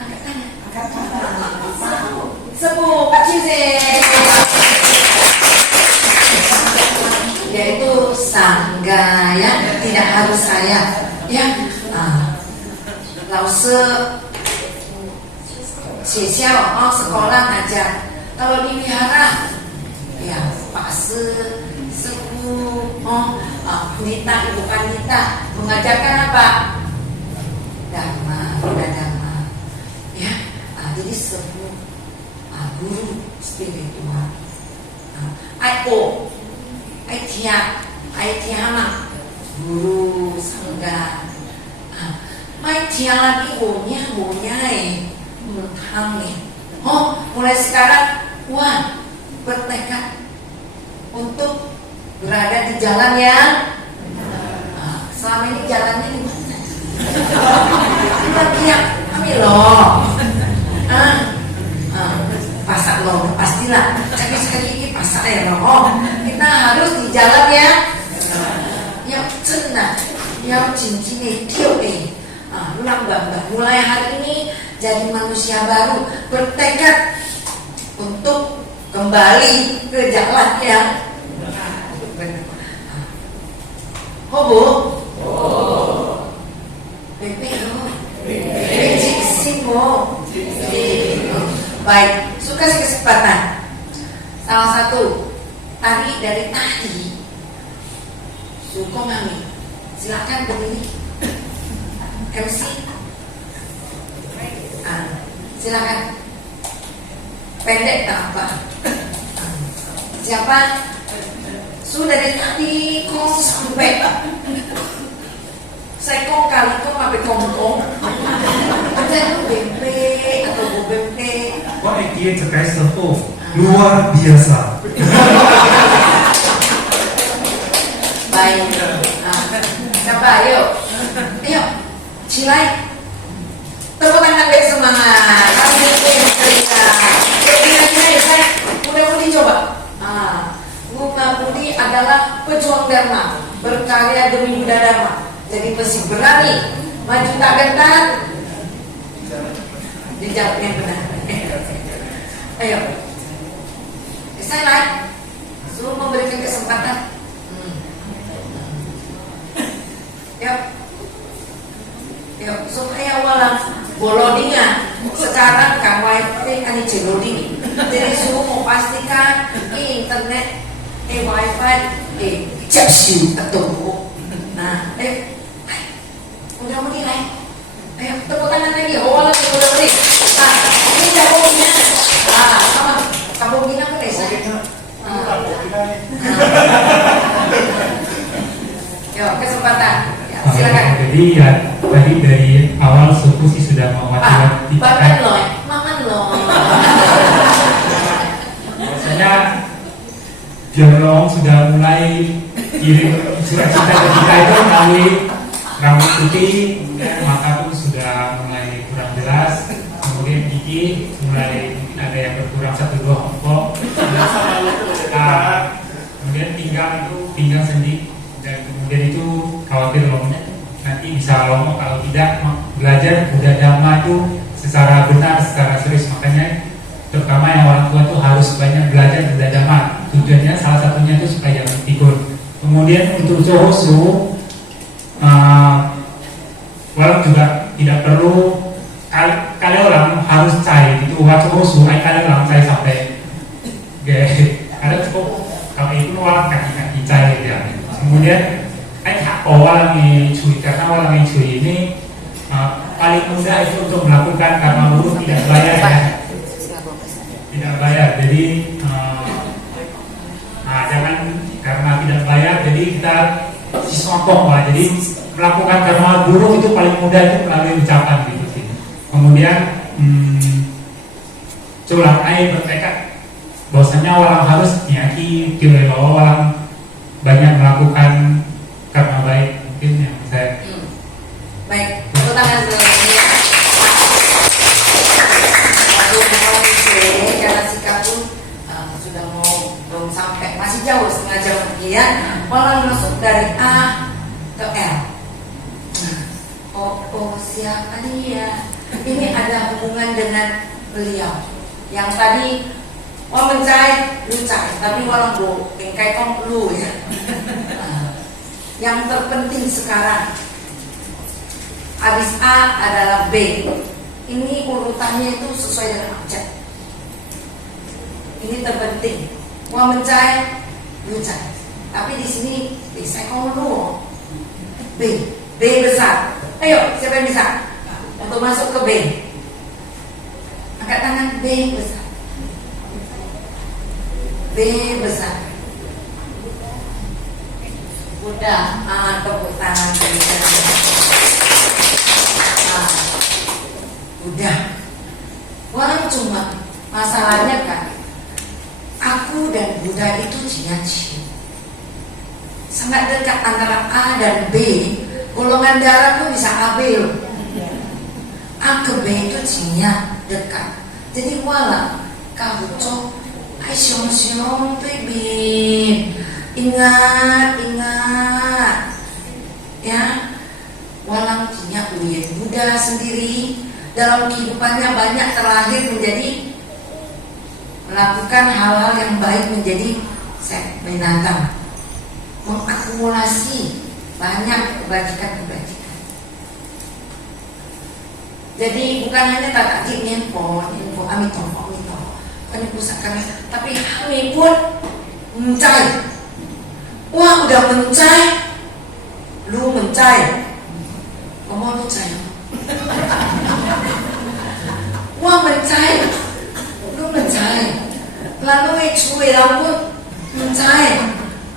Angkat tangan. Angkat tangan. Sepuh Pak Cize. Yaitu sangga ya, tidak harus saya ya. Lause Sixiao sekolah ngajar. Kalau di wihara ya pase sepuh Nita, ibu Kanita mengajarkan apa? Dharma, ya. Jadi sepuh guru spiritual. Aitiama guru sangga. Maitia lagi wonya mentang nih. Mulai sekarang wah bertekad untuk berada di jalan yang selama ini jalannya di mana? Lagi ya, kami loh. Pasak loh, pastilah. Sekali ini pasak ya loh. Kita harus di jalan yang cenah, yang cincin tiup ulang bangga. Mulai hari ini jadi manusia baru, bertekad untuk kembali ke jalan yang benar. Bu? BP loh. Simo. Baik, suka kasih kesempatan. Salah satu dari tadi Suko Mami, silakan berdiri. MC, silakan. Pendek tak apa. Siapa? Sudah dari tadi kok sampai saya kok kali kok sampai kongkong. Ada lu BP atau BBP? Wah, dia terkait sesuatu luar biasa. Baik. Siapa? Ayo. Cilai. Tepuk tangan baik semangat. Kami yang cerita. Kira-kira ya saya udah coba. Bunga Budi adalah pejuang Dharma, berkarya demi Buddha Dharma. Jadi mesti berani, maju tak gentar. Dijawab yang benar. Ayo. Saya naik. Suruh memberikan kesempatan. Yuk, supaya walang bolodingan. Sekarang kan wifi kan celoding. Jadi suruh mau pastikan internet, wifi, capsule atau nah, udah mau nilai. Ayo, tepuk tangan lagi. Walang udah beri. Ini jagonya. Sama kamu bilang ke desa. Yuk, kesempatan. Silakan. Jadi ya tadi dari awal suku sih sudah mewakili. Makan loh. Biasanya Jorong sudah mulai kirim surat cinta ke kita itu melalui rambut putih, kemudian mata pun sudah mulai kurang jelas, kemudian gigi mulai mungkin ada yang berkurang 1-2 hongkok, kemudian pinggang sendi, dan kemudian itu khawatir lomnya nanti bisa lomok kalau tidak belajar Buddha Dhamma itu secara benar, secara serius. Makanya terutama yang orang tua itu harus banyak belajar Buddha Dhamma. Tujuannya salah satunya itu supaya jangan pikun. Kemudian untuk Johosu, walau juga tidak perlu kali orang harus cari itu Johosu, kali orang cari sampai ada cukup kalau itu orang kaki cari ya. Kemudian orang yang curi, karena orang yang curi ini paling mudah itu untuk melakukan karma buruk tidak bayar ya. Tidak bayar, jadi jangan karena tidak bayar jadi kita sisokong lah. Jadi melakukan karma buruk itu paling mudah itu melalui ucapan gitu sih. Kemudian curang air bertekad bahwasanya orang harus nyaki kira bahwa orang banyak melakukan karma baik. Mungkin yang saya baik, tepuk tangan sebelumnya. Karena sikap pun sudah belum sampai, masih jauh, setengah jam kemudian malah masuk dari A ke L. Siapa dia? Ini ada hubungan dengan beliau yang tadi mencai, lu cai, tapi walau bu, bengkai kong lu ya. Yang terpenting sekarang habis A adalah B. Ini urutannya itu sesuai dengan objek. Ini terpenting. Mau mencai, lu cai. Tapi di sini bisa kong lu. B besar. Ayo, siapa yang bisa untuk masuk ke B? Angkat tangan. B besar. B besar. Udah, tepuk tangan. Udah. Orang cuma masalahnya kan, aku dan Buddha itu ciaci. Sangat dekat antara A dan B. Golongan darah pun bisa AB loh. A ke B itu cinya dekat. Jadi walau kau cok, siong baby. Ingat ya, walang punya Uyen Buddha sendiri dalam kehidupannya banyak terlahir menjadi melakukan hal-hal yang baik, menjadi binatang, mengakumulasi banyak kebajikan. Jadi bukan hanya tak ajib info amin toh, bukan pusat kami, tapi kami pun mencari. Wah udah mencari, lu mencari, kamu mencari. Wah mencari, lu mencari. Lalu cuy rambut mencari,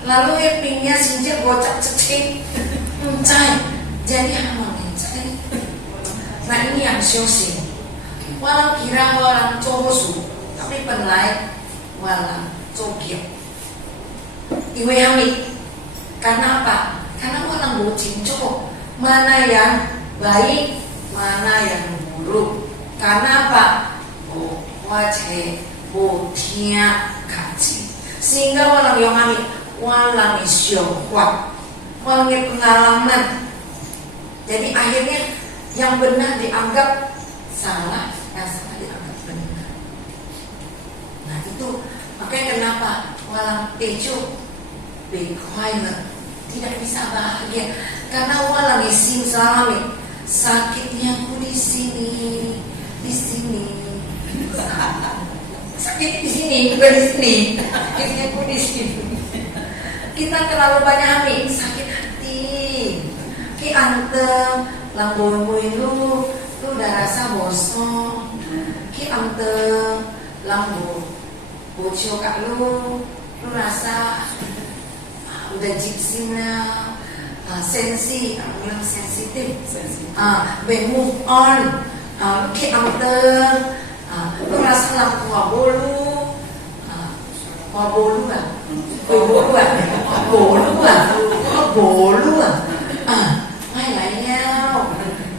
lalu pinggirnya sinjir bocak cecik mencari. Jadi hama mencari. Nah ini yang syosi. Walau kira orang cobosu, tapi penilai walau cokio. Iwe hamid. Karena apa? Karena orang bocin cukup. Mana yang baik, mana yang buruk. Karena apa? Wace, botia, kaji. Sehingga orang yang hamid, walang isyokwa, walang pengalaman. Jadi akhirnya yang benar dianggap salah, yang salah dianggap benar. Nah itu makanya kenapa walang tejo bekwailer tidak bisa bahagia karena walang isim salami sakitnya aku di sini, sakit di sini bukan di sini, sakitnya aku di sini. Kita terlalu banyak amin sakit hati, ki antem lamboy lu udah rasa bosong, ki antem lambo bocil kak lu rasa udah jipsina sensi, bilang sensitif, move on, ki antem lu rasa lah wabolu lah, bolu lah, mai lainnya,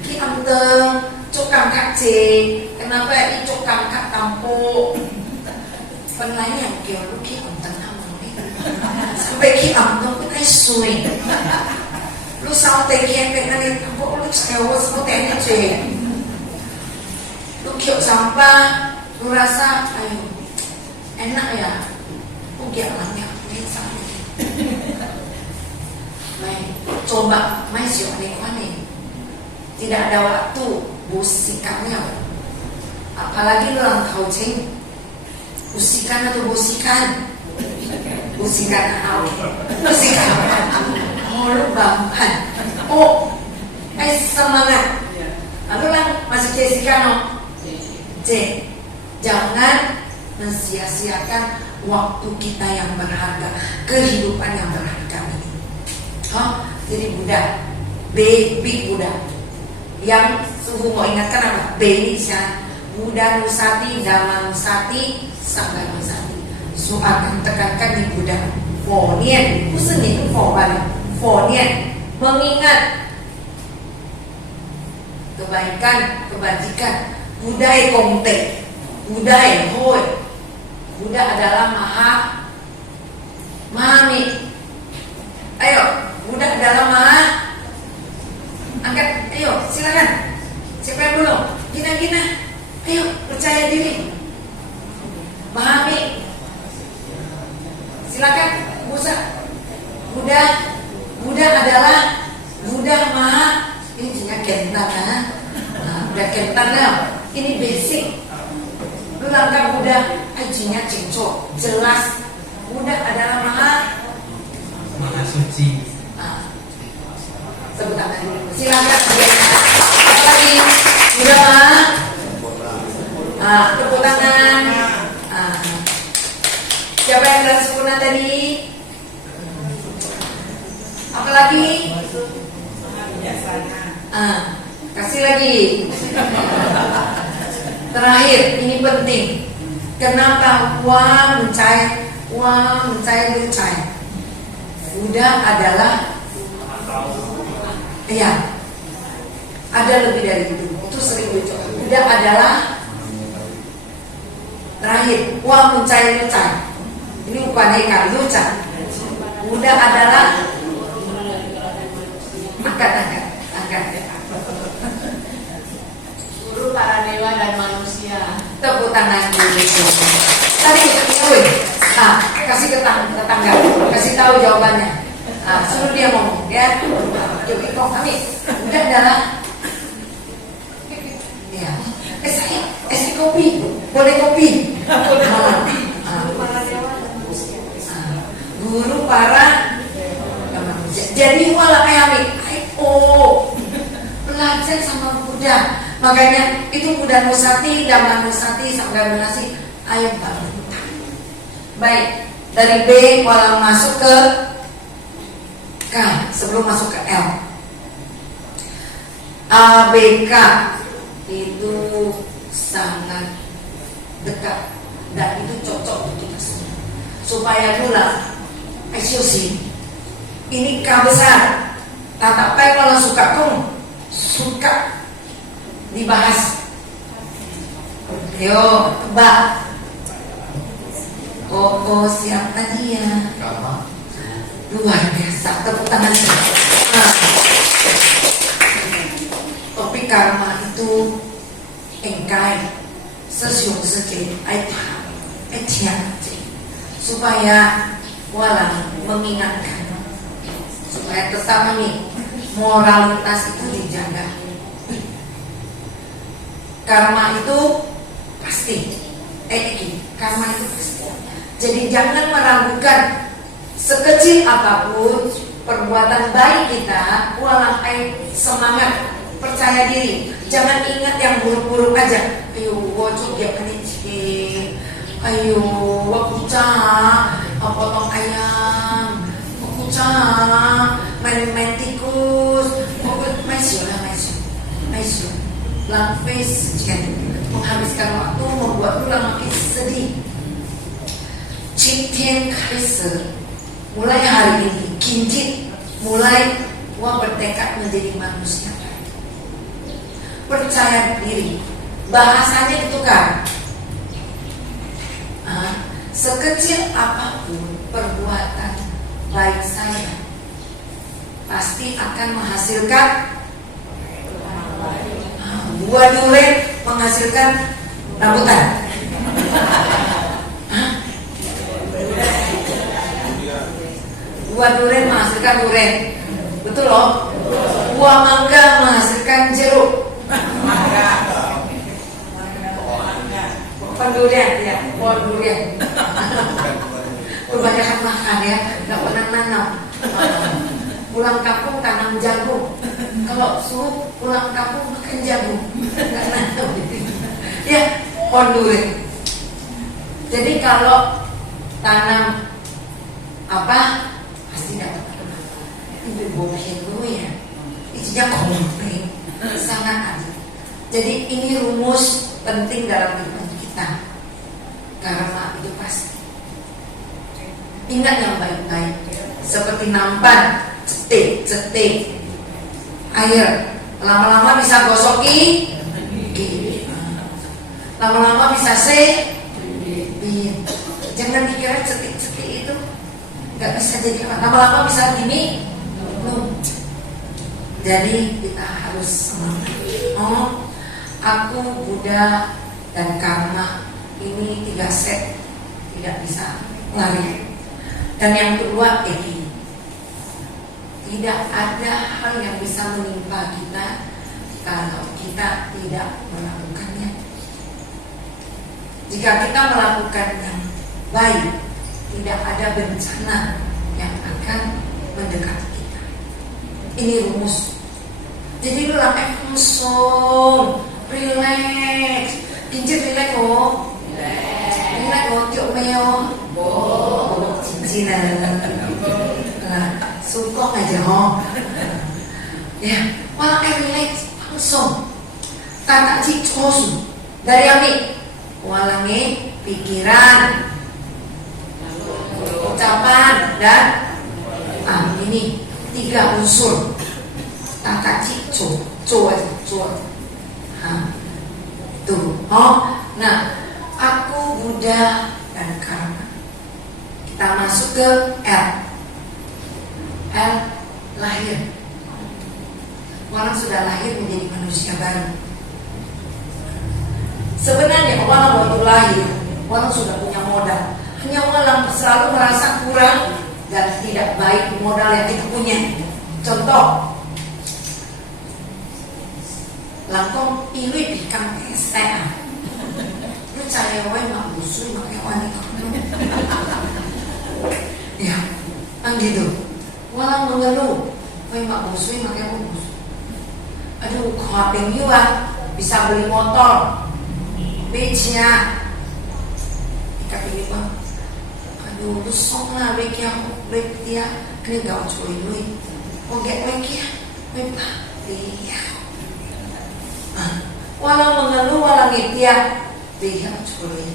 ki antem cokam kak C, kenapa ini cokam kak tampuk, penilainya yang kira lu ki antem sampai ki antem kita suing. Lu sao teh kepek nanti tampuk lu sewa semua tehnya C. Lu kiok sampah, lu rasa ayo enak ya. Ugia langnya sampai. Mai coba mai sio aneh-aneh. Tidak ada waktu busikannya. Apalagi lu lang kau ceng. Busikan atau busikan? Busikan busikan. Oh lu bangkan. Oh, semangat. Lalu lang masih Jessica no. C. Jangan mensia-siakan waktu kita yang berharga, kehidupan yang berharga ini. Jadi Buddha, Big Buddha. Yang suhu mau ingatkan apa? Benisya, Buddha Nusati, Dhamma Nusati, Sangha Nusati. So akan tekankan di Buddha. Fonien, bukan itu balik. Fonien, mengingat kebaikan, kebajikan. Budaya komte, budaya hoi. Buddha adalah Mahami. Ayo, Buddha adalah angkat, ayo silakan. Siapa yang belum? Gina. Ayo, percaya diri. Mahami. Silakan, Buddha. Buddha adalah Buddha ini jenis kentan, udah kentan lah. Ini basic. Lu langkah Buddha, ajinya cincok, jelas. Buddha adalah Maha Suci. Sebut tangan dulu. Silakan. Apa lagi? Buddha tepuk tangan. Siapa yang bilang sempurna tadi? Apa lagi? Kasih lagi. Terakhir, ini penting. Kenapa wa mencai lucai? Buddha adalah ada lebih dari itu. Itu sering dicoba. Buddha adalah terakhir, wa mencai lucai. Ini bukan ikan lucai. Buddha adalah angkat. Guru para dewa dan manusia. Tepuk tangan dulu. Tadi kasih ke tetangga, kasih tahu jawabannya. Suruh dia ngomong, ya. Jadi kok kami udah adalah ya. mudah. Makanya itu mudah nusati dan manusati sampai nasi air baru. Baik, dari B walang masuk ke K sebelum masuk ke L. ABK itu sangat dekat dan itu cocok untuk kita semua. Supaya pula eksklusi ini K besar. Tatapai kalau suka dibahas. Yo, tebak. Koko siapa dia? Luar biasa, tepuk tangan. Topik karma itu engkai sesyung seke aita etian supaya walang mengingatkan supaya tetap ini moralitas itu dijaga. Karma itu pasti, karma itu pasti. Jadi jangan meragukan sekecil apapun perbuatan baik kita, walang semangat, percaya diri. Jangan ingat yang buruk-buruk aja. Ayo, wajib ya kenicik. Ayo, wakuca, potong ayam, wakuca, main tikus, maisyo, langfis, menghabiskan waktu, membuat ulang makin sedih. Ciptian kaisa, mulai hari ini, kinjit, mulai bertekad menjadi manusia. Percaya diri, bahasanya ditukar. Sekecil apapun perbuatan baik saya pasti akan menghasilkan buah durian menghasilkan rambutan. Buah durian menghasilkan durian, betul loh. Buah mangga menghasilkan jeruk. Durian ya, pohon durian. Kebanyakan makan ya, nggak pernah nanam. Pulang kampung tanam jagung. Kalau suruh pulang kampung makan jagung, nggak nanam. Ya, pohon durian. Jadi kalau tanam apa pasti dapat apa? Itu bohong dulu ya. Isinya komplit, sangat adil. Jadi ini rumus penting dalam hidup kita. Karma itu pasti. Ingat yang baik-baik. Seperti nampan, cetik air. Lama-lama bisa gosoki, lama-lama bisa jangan dikira cetik itu nggak bisa jadi apa. Lama-lama bisa gini. Jadi kita harus semangat. Aku Buddha dan karma ini 3 set, tidak bisa lari. Dan yang kedua tidak ada hal yang bisa menimpa kita kalau kita tidak melakukannya. Jika kita melakukan yang baik, tidak ada bencana yang akan mendekati kita. Ini rumus. Jadi lu langsung relax. Kincir relax oh. Relax oh, tiok meo. Cincinan. Sungkong aja oh. Ya, malah relax langsung. Tata cik cosu. Dari ami walangi pikiran, ucapan dan ini 3 unsur. Tata cik co. Tuh, nah, aku Buddha dan karma. Kita masuk ke L. L lahir. Orang sudah lahir menjadi manusia baru. Sebenarnya orang waktu lahir, orang sudah punya modal. Hanya orang selalu merasa kurang dan tidak baik modal yang kita punya. Contoh, langkong iwi bikang STA. Lu cari wae mak busui makai wanita. Ya, kan gitu. Walang mengeluh, wae mak busui makai bus. Aduh, kok bisa beli motor, becnya. Kata ini bang, aduh, lu sok lah becnya, bec dia, kena gak cuy lu, kok gak becnya, bepa, dia. Walau mengeluh, walau ngetia, dia cuy.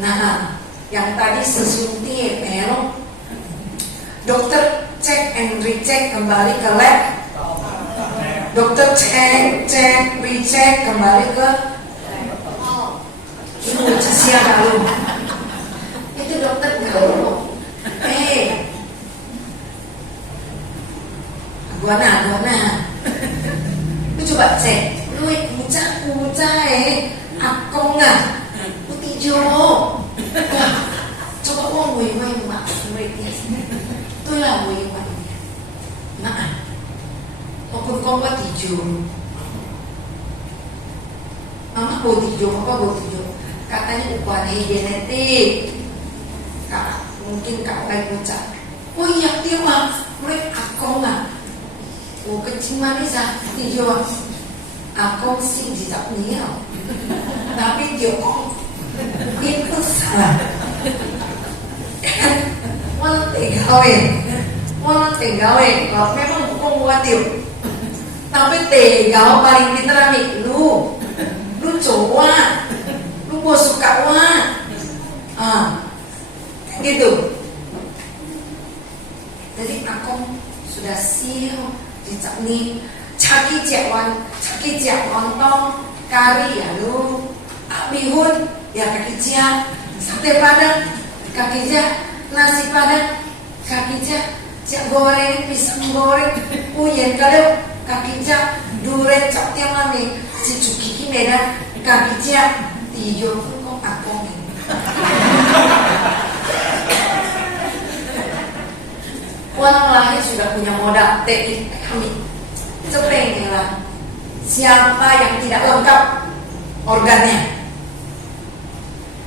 Nah, yang tadi sesunti melong, dokter cek and recheck kembali ke lab. Dokter cek, recheck kembali ke itu siang lalu. Itu dokter kalau guana. Lu coba cek, lu kuca akong nggak, putih jo. Coba uang gue mak, mereka itulah gue wadahnya. Nah, aku kau buat tidur. Mama bawa tidur, papa bawa tidur. Katanya ukurannya genetik. Kak, mungkin kak baik ucap. Oh iya dia mah, mereka aku nggak. Oh kecil manis tidur. Aku sih tidak niat. Tapi dia kok itu salah. Walau tegawe, kalau memang kau khawatir. Tapi tegau paling pintar nih lu coba, lu gua suka gitu. Jadi aku sudah siap dicak nih, caki jak lontong kari ya lu, bihun ya kaki jak, sate padang kaki jak, nasi padang kaki jak goreng, pisang goreng, uyen kalau kaki jak, durian cap tiang mami, si cuki medan kaki jak, tidur kok akong. Orang lain sudah punya modal teknik kami. Cepenglah siapa yang tidak lengkap organnya,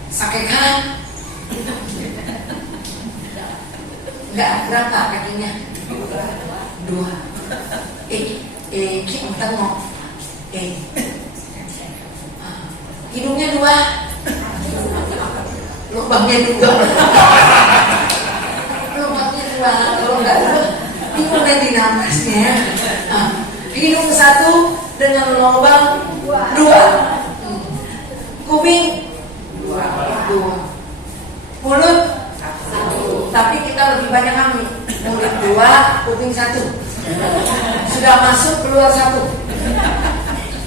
sakit kan? Enggak berapa kakinya? 2. Kita tengok. Hidungnya 2, lubangnya 2. Kalau enggak ini mulai dinamikasnya. Hidung 1 dengan lubang 2, kuping 2, mulut 1. Tapi kita lebih banyak ambil mulut 2, kuping 1. Sudah masuk keluar 1.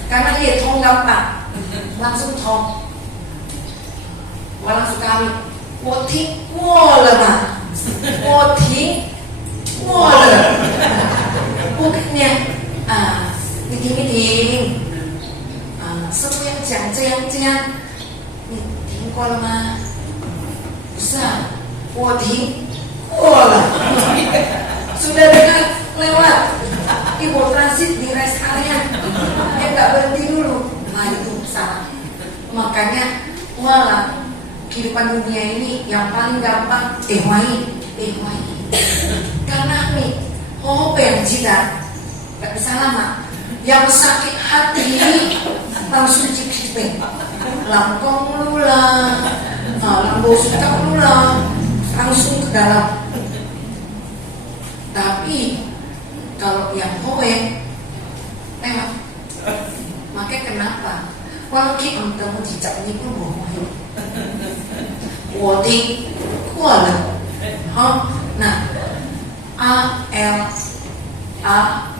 Karena dia tong gampang, langsung tong. Orang suka ambil, 我听过了嘛。我听过了，bukannya听，师傅要讲这样，你听过了吗？不是我听过了，sudah dengar lewat ibu transit di rest area, dia nggak berhenti dulu, nah itu salah. Makanya malah kehidupan dunia ini yang paling gampang karena nih yang jidat gak bisa lama, yang sakit hati langsung cipeng langkong lula, lambung suka lula langsung ke dalam. Tapi kalau yang lewat, makanya kenapa walau kita mau cicak ini pun bohong. 我听过了，nah A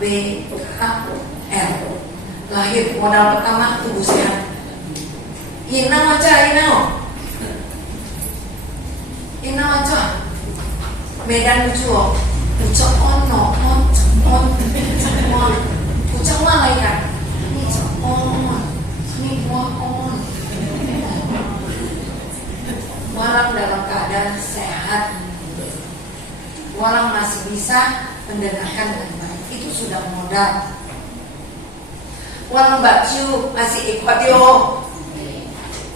B K L lahir modal pertama tubuh sehat. Inau aja Medan ujo ucap ono ucap malaikat ini on walang dalam keadaan sehat, walang masih bisa mendengarkan dengan baik, itu sudah modal. Walang baju masih ikutio,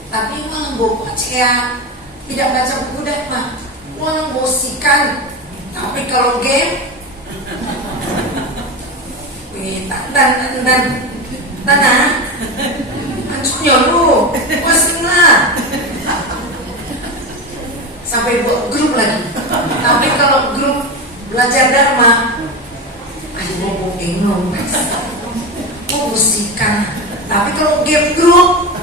tapi walang bocah tidak baca buku deh mah, walang bosikan, tapi kalau game dan tanah hancurnya lu wasna sampai buat grup lagi. Tapi kalau grup belajar Dharma, ayo mau bingung, mau musikan. Tapi kalau game grup,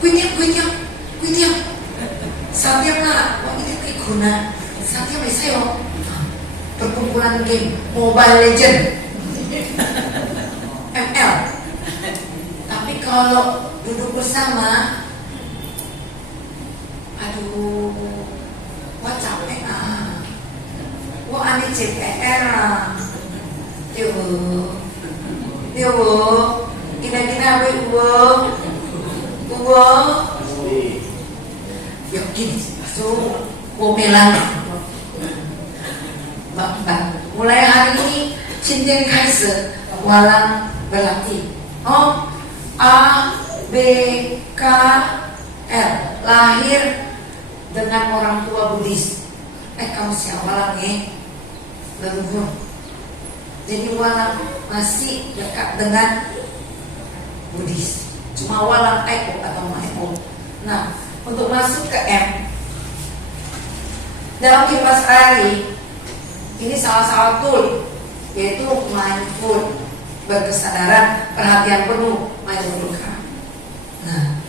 kuitnya, saatnya nak, wah itu kayak guna, saatnya bisa yo. Perkumpulan game Mobile Legend, ML. Tapi kalau duduk bersama, aduh, wah capek wah aneh CPR Yo, gina-gina yo gini, so momelan. Mulai hari ini, 今天开始 walang berlatih. Oh, A, B, K, L. Lahir dengan orang tua Buddhis. Kamu siapa walang leluhur. Jadi walang masih dekat dengan Buddhis. Cuma walang eko atau maeko. Nah, untuk masuk ke M, dalam kehidupan sehari ini salah satu yaitu mindful, berkesadaran, perhatian penuh, mindfulkah. Nah,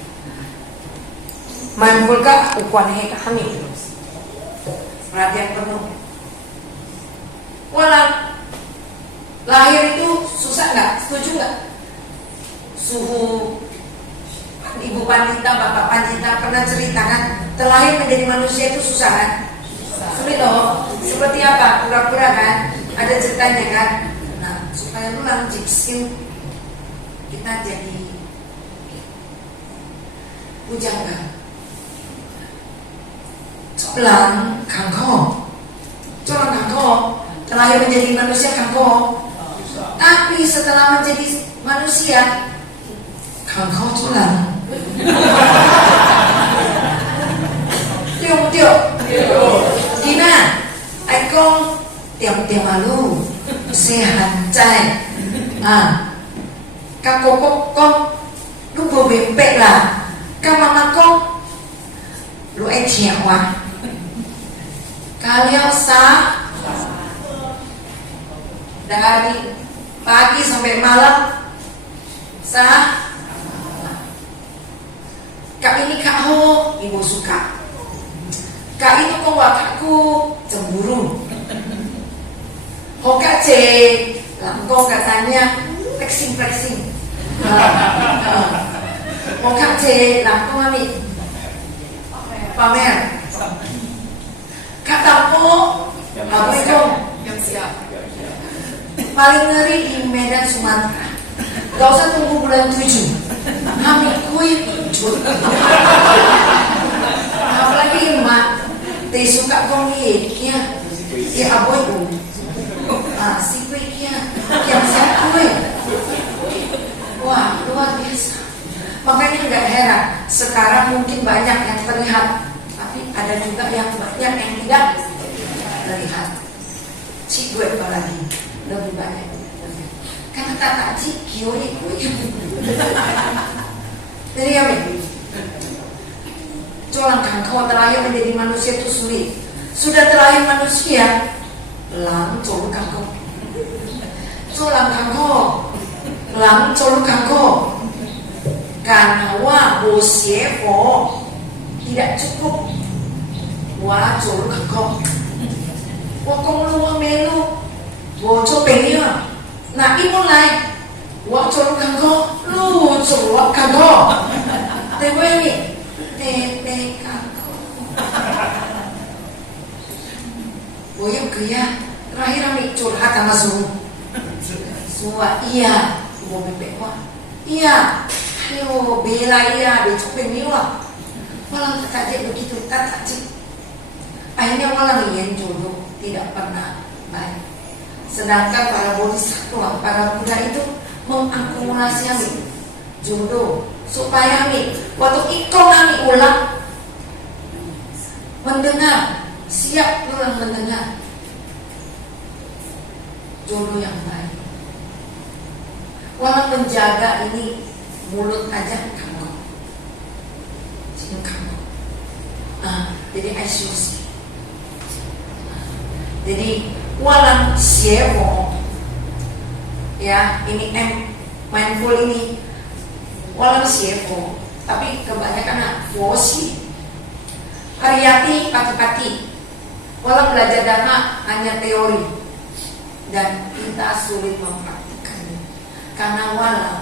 mindfulkah ukuran kami perhatian penuh. Walang lahir itu susah nggak? Setuju nggak? Suhu Ibu Pandita, Bapak Pandita pernah ceritakan terlahir menjadi manusia itu susah kan? Sulit loh. Seperti apa? Pura-pura kan? Ada ceritanya kan? Nah, supaya lu langsung skill kita jadi pujangga. Colang kangkong, terlahir menjadi manusia kangkong. Tapi setelah menjadi manusia, kangkong colang. Tiup. Gina, aikong tiap malu, sehat cai. Kakokok, lu bebek lah. Kamamakong, lu ciawa. Kalian dari pagi sampai malam kak ini kak ho ibu suka, kak ini kok wakakku cemburu, kak C langkong katanya flexing kak C langkong ami pamer. Kak Tampo, Assalamualaikum. Yang siap. Paling ngeri di Medan Sumatera. Gak usah tunggu bulan 7. Kami kuih cut. Apalagi emak, teh suka kongi, ya aboy bu. Si kuih yang siap kuih. Wah luar biasa. Makanya nggak heran. Sekarang mungkin banyak yang terlihat. Ada juga yang banyak yang tidak terlihat. Cik gue apalagi lebih banyak. Karena kata cik kioi gue. Jadi ya colang kangkau terlahir menjadi manusia itu sulit. Sudah terlahir manusia, langsung kangkau. Colang kangkau, langsung kangkau. Karena bosiefo tidak cukup. Wah, jolu kangkong. Wah, kong lu melu. Wah, copengnya. Nah, imulai. Wah, jolu kangkong. Lu jolu kangkong. Tewe ini. Tete kangkong. Wah, yang kaya. Terakhir kami curhat sama suhu. Suwa, iya. Wah, bebek wah. Iya. Ayo, bela iya. Becopengnya wah. Walau kata begitu, kata cik. Akhirnya malah ingin jodoh tidak pernah baik. Sedangkan para bodhisattva, para Buddha itu mengakumulasi jodoh supaya waktu ikon ulang mendengar, siap ulang mendengar jodoh yang baik. Walau menjaga ini mulut aja kamu, sini kamu. Jadi asusi. Jadi walau siapa, ya ini mindful ini walau siapa, tapi kebanyakan fosi. Hariati pati-pati. Walau belajar dhamma hanya teori dan kita sulit mempraktikkannya karena walau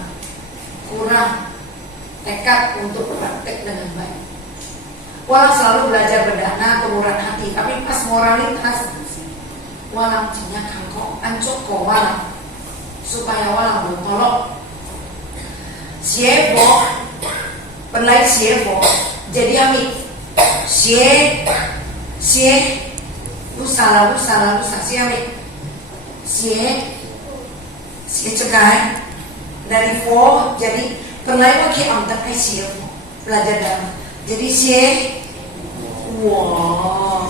kurang tekad untuk praktek dengan baik. Walau selalu belajar berdana kemurahan hati, tapi pas moralitas walau punya kangkong ancok walau supaya walau bertolok siapa penlai siapa jadi amik sie lusa siamik sie cekai dari fo jadi penlai lagi amtak kai siapa belajar dalam jadi sie wow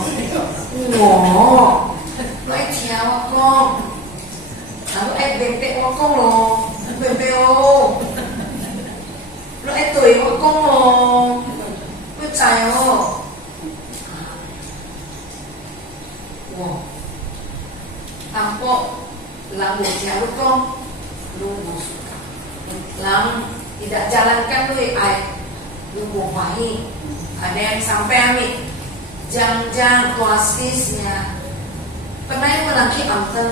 lo tiaw kong lalu bente kong lo bente lo tuổi kong lo lo cai lo wow tampok lang bocah lu kong lu suka lang tidak jalankan lu lu wahi ada yang sampai amit jang tuasisnya pernah yang melaki amten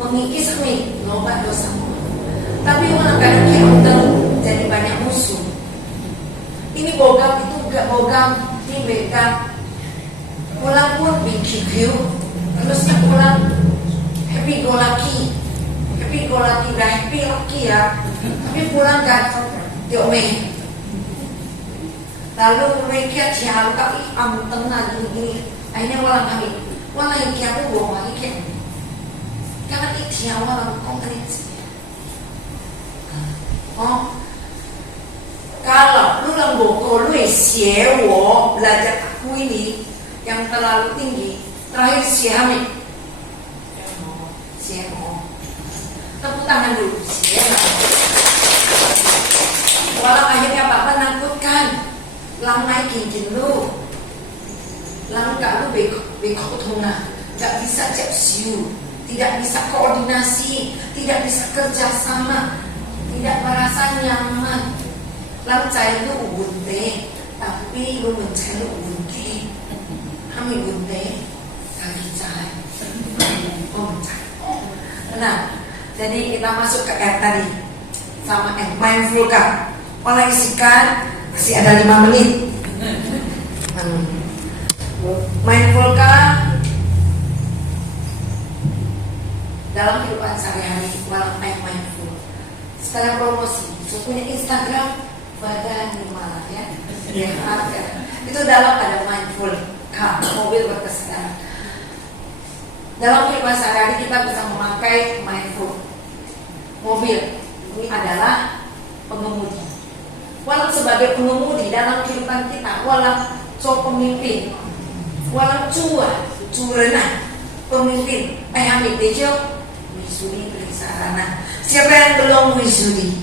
mengikis mi lobat dosa tapi melangkah amten jadi banyak musuh ini bogam itu gak bogam ini beda pulang pun bikin terusnya pulang happy go lucky udah happy lucky ya tapi pulang kan diome lalu mereka cialu tapi amten gini akhirnya walang kami walang yang kia pun buang lagi kia karena dia walang konkret kalau lu lembogo lu siewo belajar aku ini yang terlalu tinggi terakhir siami tepuk tangan dulu walau akhirnya bapak menakutkan lang naikin lu lang gak lu bekok tuna gak bisa cek siu tidak bisa koordinasi tidak bisa kerja sama tidak merasa nyaman lang cai lu ubunte tapi lu mencari lu ubunte kami bunte kaki cai nah jadi kita masuk ke R tadi sama mindful kan mulai sikan masih ada 5 menit mindful kan dalam kehidupan sehari-hari malam mindful sekarang promosi punya Instagram badan malah ya itu dalam ada mindful kan mobil berkesadaran dalam kehidupan sehari-hari kita bisa memakai mindful mobil ini adalah pengemudi walau sebagai pengemudi dalam kehidupan kita walau pemimpin walau curena pemimpin ambil bejo wisudi berisarana siapa yang belum wisudi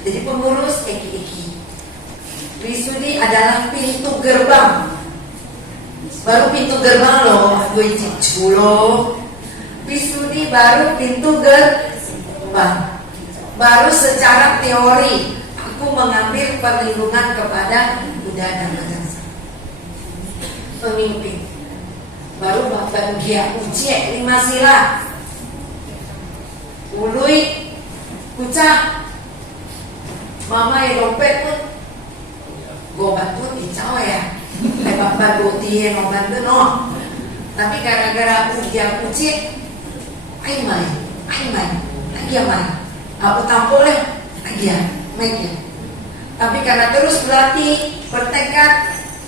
jadi pengurus eki wisudi adalah pintu gerbang baru pintu gerbang loh gue ciculo wisudi baru pintu gerbang baru secara teori aku mengambil perlindungan kepada Buddha dan Mahaprasya pemimpin baru bahagia uji 5 sila ului ucap mama yang dompet pun gue bantu dicau ya bapak bukti yang membantu no tapi gara-gara uji ayo main lagi ya main aku tampol ya lagi ya main ya tapi karena terus berlatih bertekad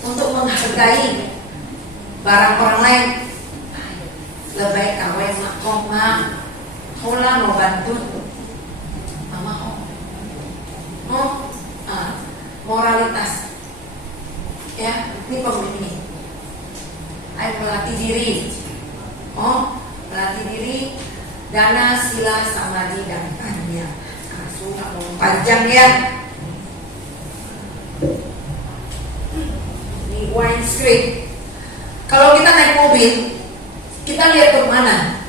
untuk menghargai barang orang lain lebih kawin makong mak hola mau bantu mama moralitas ya ini pemimpin ayo melatih diri melatih diri Dana, sila, samadhi, dan panya. Nah, sudah mau panjang ya. Ini windscreen. Kalau kita naik mobil, kita lihat ke mana?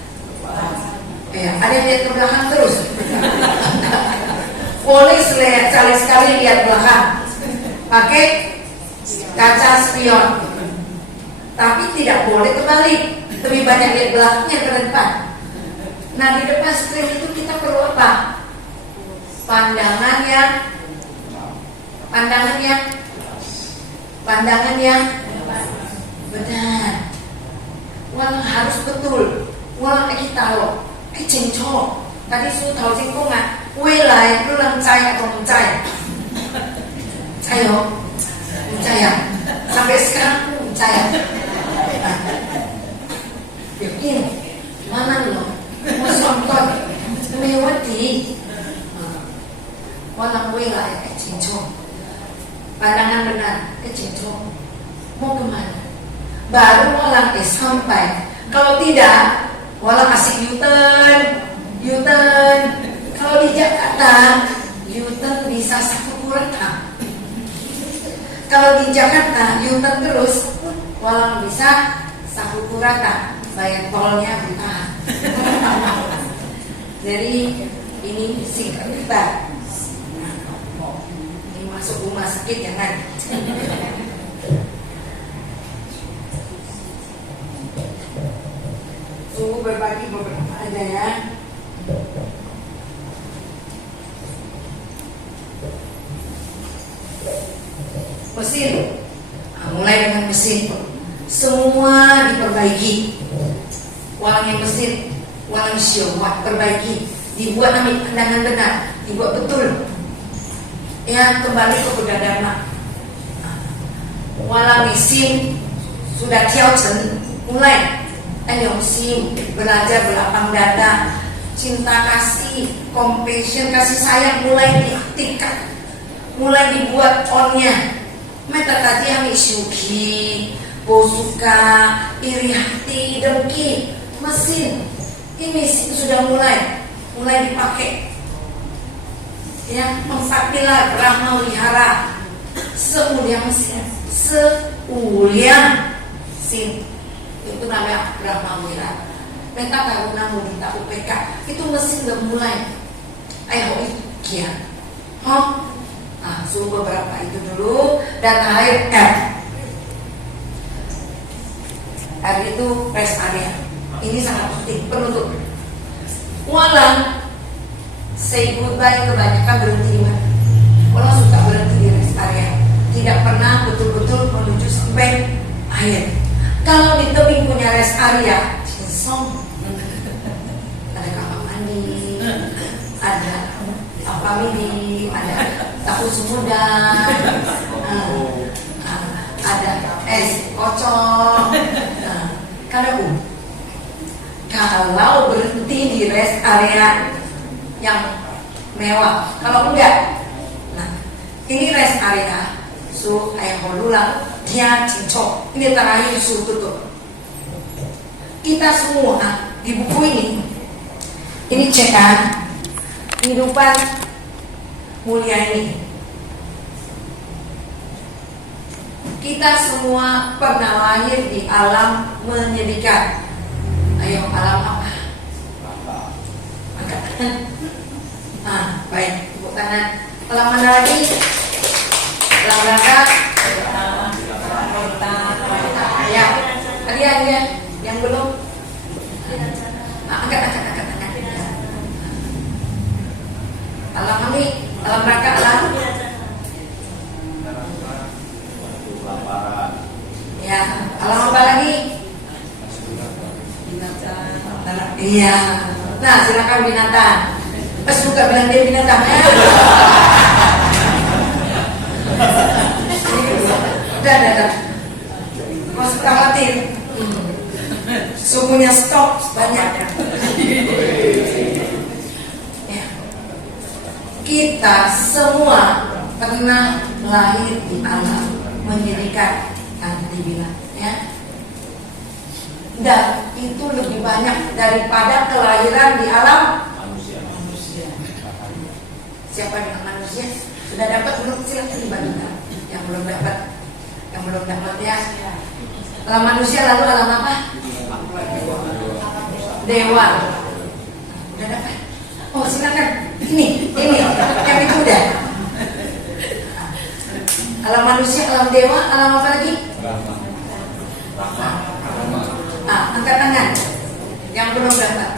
Ada yang lihat ke belakang terus. Boleh sekali lihat belakang, pakai kaca spion. Tapi tidak boleh kebalik. Lebih banyak lihat belakangnya ke depan. Nah, di depan screen itu kita perlu apa? Pandangan yang benar. Walang harus betul. Walang kita loh. Cincong. Tadi su tahu cincong ah. Wilai lu lang cai atau mencai? Cayo, mencaya. Sampai sekarang aku mencaya. Yakin? Mana lo? Mau sonton? Mewati. Walang wilai cincong. Pandangan benar, cincong. Mau kemana? Baru walang sampai. Kalau tidak, walang asik U-turn. Kalau di Jakarta, U-turn bisa 1 kurang. Kalau di Jakarta, U-turn terus, walang bisa 1 kurang. Bayar tolnya bukan. Jadi ini singkat kita. Ini masuk rumah sakit jangan. Tunggu berbagi beberapa aja ya. Mesin, mulai dengan mesin. Semua diperbaiki. Walang yang mesin, walang syawat perbaiki. Dibuat ambil pandangan benar, dibuat betul. Ya, kembali ke Buddha Dharma. Walang mesin sudah kiauchen, mulai. Sim belajar berlapang dada, cinta kasih, compassion, kasih sayang mulai diaktifkan, mulai dibuat onnya. Meta tadi ambil syuki, bosuka, iri hati, dengki, mesin. Ini sudah mulai dipakai. Ya, 4 pilar Brahma Wihara, seuliang mesin, seuliang sin. Itu namanya Brahma Wihara. Meta karuna mudita UPK. Itu mesin udah mulai. Ayo itu kian. Nah, suruh beberapa itu dulu. Dan terakhir R. R itu rest area. Ini sangat penting. Penutup. Walang say goodbye kebanyakan berhenti di mana? Walang suka berhenti di rest area. Tidak pernah betul-betul menuju sampai akhir. Kalau di tebing punya rest area, cinsong, ada kamar mandi, ada apa mini, ada tahu sumudan, ada es kocok. Kalau berhenti di rest area yang mewah, kalau enggak, nah ini rest area, so ayah holulang. Dia cincok. Ini terakhir suruh tutup. Kita semua di buku ini cekan kehidupan mulia ini. Kita semua pernah lahir di alam menyedihkan. Ayo, alam apa? Angkat tangan. Baik, tepuk tangan. Alam mana lagi? Alam neraka. Ya, ada yang belum. Angkat. Alam kami, alam neraka, alam. Ya, alam apa lagi? Binatang. Iya. Nah, silakan binatang. Pas buka bilang dia binatang. Udah. Gak usah khawatir. Sukunya stok banyak. Ya. Kita semua pernah lahir di alam menyedihkan, kan dibilang ya. dan itu lebih banyak daripada kelahiran di alam Manusia. siapa dengan manusia. Sudah dapat belum? Silakan dibagikan yang belum dapat, ya. Alam manusia lalu alam apa? Dewa. Udah dapat? Oh silakan. Ini yang itu udah. Alam manusia, alam dewa, alam apa lagi? Angkat tangan yang belum dapat.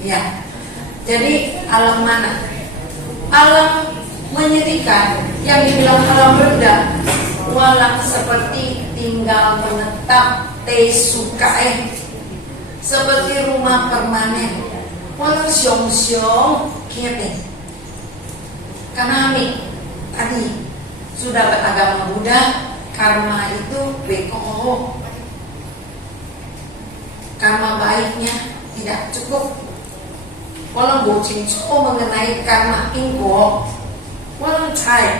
Ya. Jadi alam mana? Alam menyedihkan yang dibilang alam rendah, walang seperti tinggal menetap sukae, seperti rumah permanen, walang siong-siong kiete. Karena kami tadi sudah beragama Buddha, karma itu beko, karma baiknya tidak cukup. Walang bocing cukup mengenai karma ingko, walang cai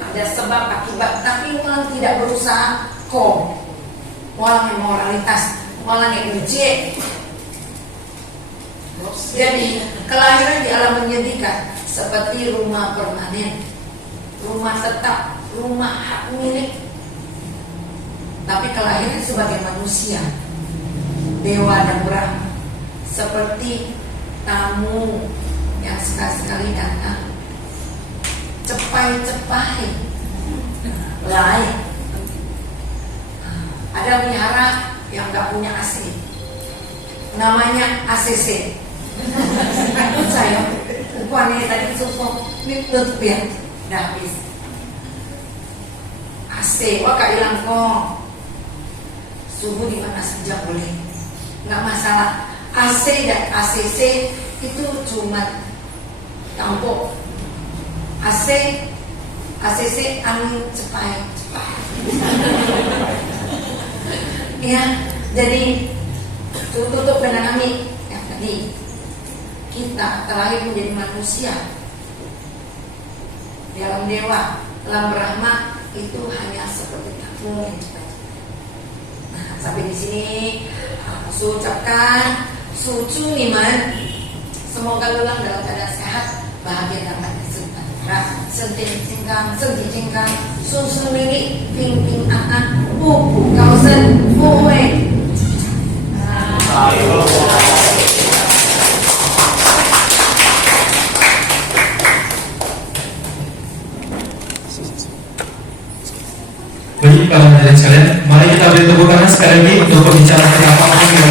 ada sebab akibat, tapi walang tidak berusaha ko, walang yang moralitas, walang yang ejek. Jadi kelahiran di alam menyedihkan seperti rumah permanen, rumah tetap, rumah hak milik. Tapi kelahiran sebagai manusia, dewa dan Brahma, seperti tamu yang sekali-sekali datang, cepai-cepai lain. Ada wihara yang gak punya AC, namanya ACC. Saya ukurannya tadi cukup tutup ya, udah habis. AC, wah gak hilang kok. Suhu di mana saja boleh, nggak masalah. AC dan ACC itu cuma tampuk. ACC angin cepat. Ya, jadi tutup dengan kami yang tadi kita terlahir menjadi manusia di alam dewa, alam Brahma itu hanya seperti tamu yang cepat. Nah, sampai di sini aku ucapkan sucu niman, semoga lulang dalam keadaan sehat, bahagia dapat sejahtera, senti cingkang, susu lili, ping aan, pupu kausen, puwe. Baik para hadirin sekalian, mari kita beri tepuk tangan sekali lagi untuk pembicara apapun yang.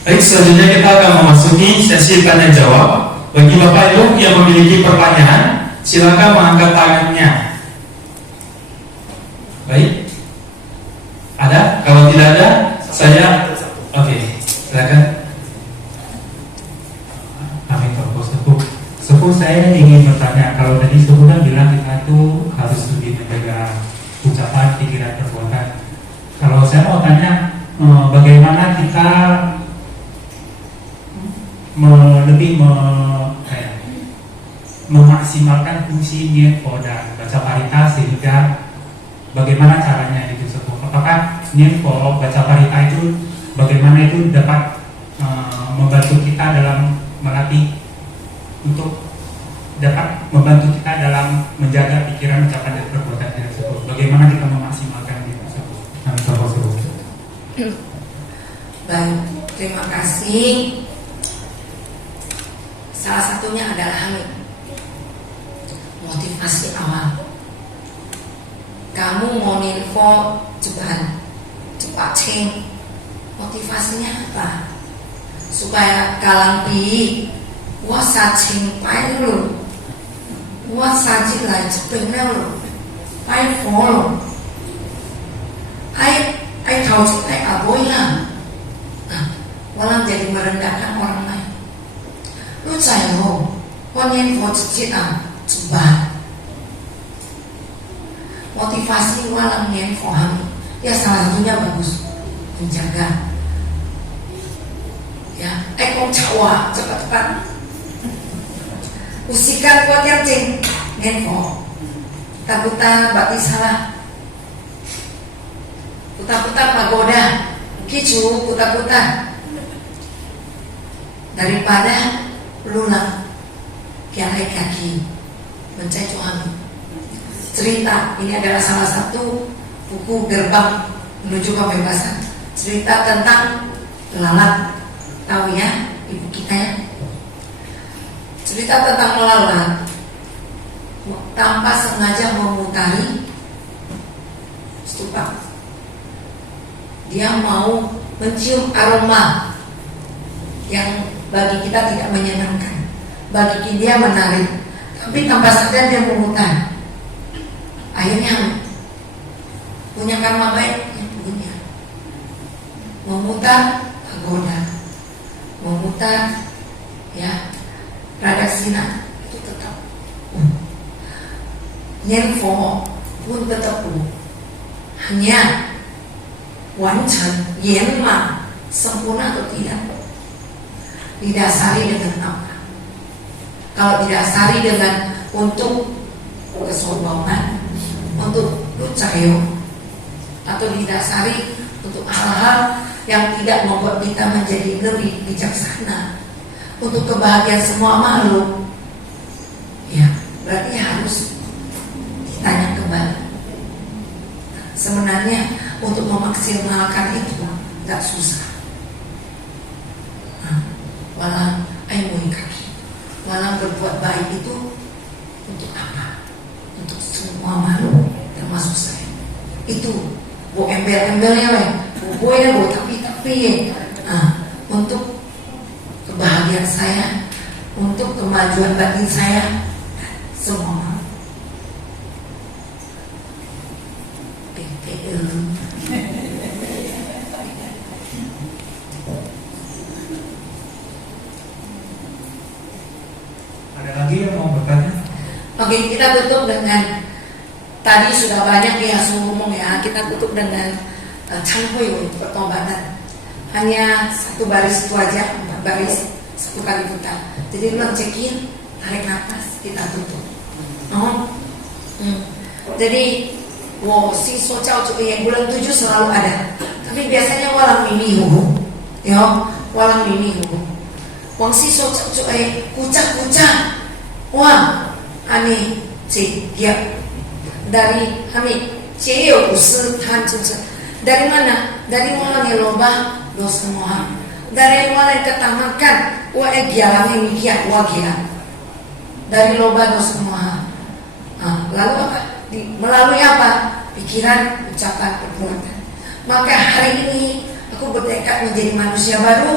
Baik, selanjutnya kita akan memasuki sesi tanya jawab. Bagi Bapak Ibu yang memiliki pertanyaan, silakan mengangkat tangannya. Baik, ada? Kalau tidak ada, saya. Oke, silakan. Amin, Bapak Sepuh. Sepuh, saya ingin bertanya, kalau tadi Sepuh bilang kita itu harus lebih menjaga ucapan, pikiran, perbuatan. Kalau saya mau tanya, bagaimana kita memaksimalkan fungsi niatko dan baca parita, sehingga bagaimana caranya itu Sepuh? Apakah niatko baca parita itu bagaimana itu dapat membantu kita dalam melatih untuk dapat membantu kita dalam menjaga pikiran, ucapan dan perbuatan kita tersebut? Bagaimana kita memaksimalkan itu tersebut? Baik, terima kasih. Salah satunya adalah motivasi awal. Kamu mau info cepat ceng. Motivasinya apa? Supaya kalampi wasa ceng pai lu, wasa jilai cepeng lu, pai follow. Ai tahu sih ai aboy lah. Nah, walang jadi merendahkan orang lain. Lu cai ho, konyen fo cicit coba. Motivasi walang nyen fo ham. Ya salah satunya bagus, menjaga. Ya, ekong cawa cepat-cepat. Usikan kuat yang cing, nyen fo. Takutan bati salah. putar-putar pagoda, kicu putar-putar, daripada lunak kiai kaki mencari Tuhan. Cerita ini adalah salah satu buku gerbang menuju kebebasan. Cerita tentang lalat, tahu ya ibu kita ya? Cerita tentang lalat tanpa sengaja memutari stupa. Dia mau mencium aroma yang bagi kita tidak menyenangkan, bagi dia menarik, tapi tanpa sadar dia memutar. Akhirnya punya karma baik yang punya. Memutar pagoda, memutar ya Radhaksina itu tetap. Nyenfo pun tetap hanya wancan yenma sempurna atau tidak didasari dengan apa? Kalau didasari dengan untuk kesombongan, untuk lucayo, atau didasari untuk hal-hal yang tidak membuat kita menjadi lebih bijaksana, untuk kebahagiaan semua makhluk, ya berarti harus ditanya kembali. Sebenarnya untuk memaksimalkan itu nggak susah. Walang aimui kaki, walang berbuat baik itu untuk apa? Untuk semua makhluk termasuk saya. Itu bu embel-embelnya bu tapi untuk kebahagiaan saya, untuk kemajuan batin saya, semua makhluk. Ada lagi yang mau bertanya? Oke, kita tutup dengan tadi sudah banyak yang ngomong ya. Kita tutup dengan canpuy pertobatan. Hanya satu baris itu aja, 4 baris, 1 kali putar. Jadi cekin, tarik nafas, kita tutup. Jadi si socau yang bulan 7 selalu ada. Tapi biasanya walang mimihu, ya, walang mimihu. Wang si socau kucak-kucak, wah, ani cik dia dari kami ceo usul tan cucak. Dari mana? Dari orang yang lomba dosa moha. Dari orang yang ketamakan, wah gialang ini kia, wah gia. Dari lomba dosa moha. Lalu apa? Melalui apa? Pikiran, ucapan, perbuatan. Maka hari ini aku bertekad menjadi manusia baru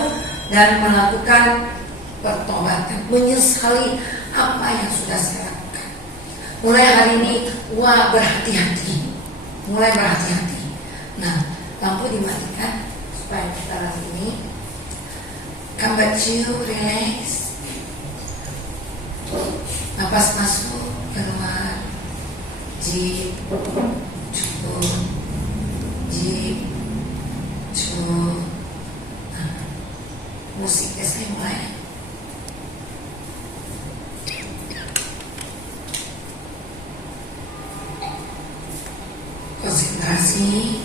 dan melakukan pertobatan, menyesali apa yang sudah saya lakukan. Mulai hari ini, wah berhati-hati, mulai berhati-hati. Nah, lampu dimatikan supaya kita lagi ini. Come back to relax. Napas masuk, keluar. Jip, cukup. Jip, cukup. Nah, musiknya saya mulai. Konsentrasi.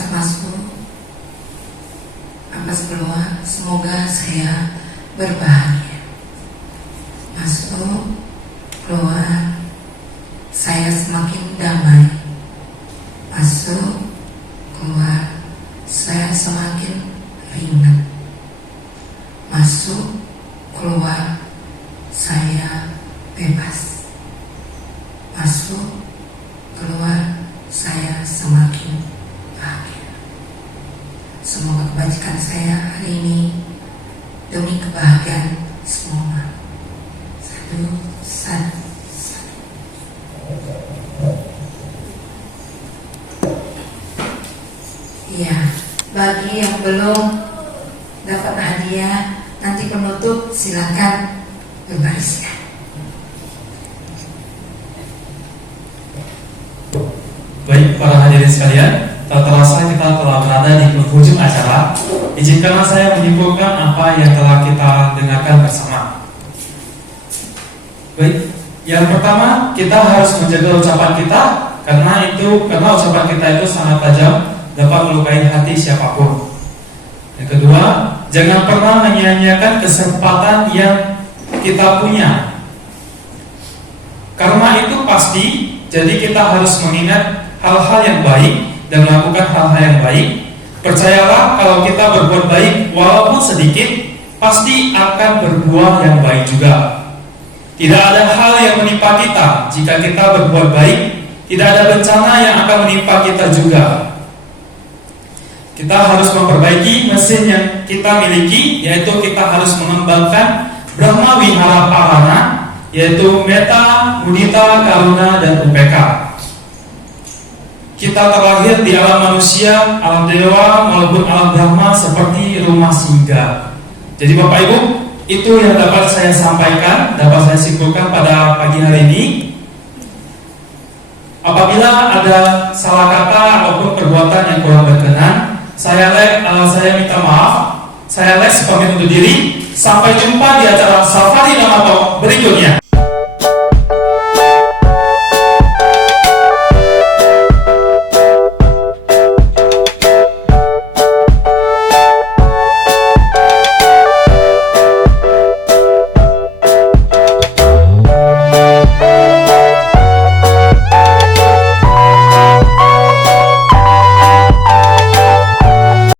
Nafas masuk, nafas keluar. Semoga saya berbahagia. Masuk, keluar, saya semakin damai. Masuk, keluar, saya semakin ringan. Masuk, keluar, saya bebas. Masuk, keluar, saya semakin bahagia. Semoga kebajikan saya hari ini demi kebahagiaan semua. Satu, satu. Iya, bagi yang belum dapat hadiah, nanti penutup silakan berbaris ya. Baik para hadirin sekalian, tak terasa kita telah berada di penghujung acara. Izinkanlah saya menyimpulkan apa yang telah kita dengarkan bersama. Baik, yang pertama kita harus menjaga ucapan kita karena ucapan kita itu sangat tajam, dapat melukai hati siapapun. Yang kedua, jangan pernah menyia-nyiakan kesempatan yang kita punya. Karena itu pasti, jadi kita harus mengingat hal-hal yang baik dan melakukan hal-hal yang baik. Percayalah kalau kita berbuat baik walaupun sedikit, pasti akan berbuah yang baik juga. Tidak ada hal yang menimpa kita jika kita berbuat baik. Tidak ada bencana yang akan menimpa kita juga. Kita harus memperbaiki mesin yang kita miliki, yaitu kita harus mengembangkan Brahma Wihara Parana, yaitu Metta, Mudita, Karuna, dan UPK. Kita terlahir di alam manusia, alam dewa, maupun alam Brahma seperti rumah singgah. Jadi Bapak Ibu, itu yang dapat saya sampaikan, dapat saya simpulkan pada pagi hari ini. Apabila ada salah kata ataupun perbuatan yang kurang berkenan, saya minta maaf. Saya pamit undur diri. Sampai jumpa di acara Safa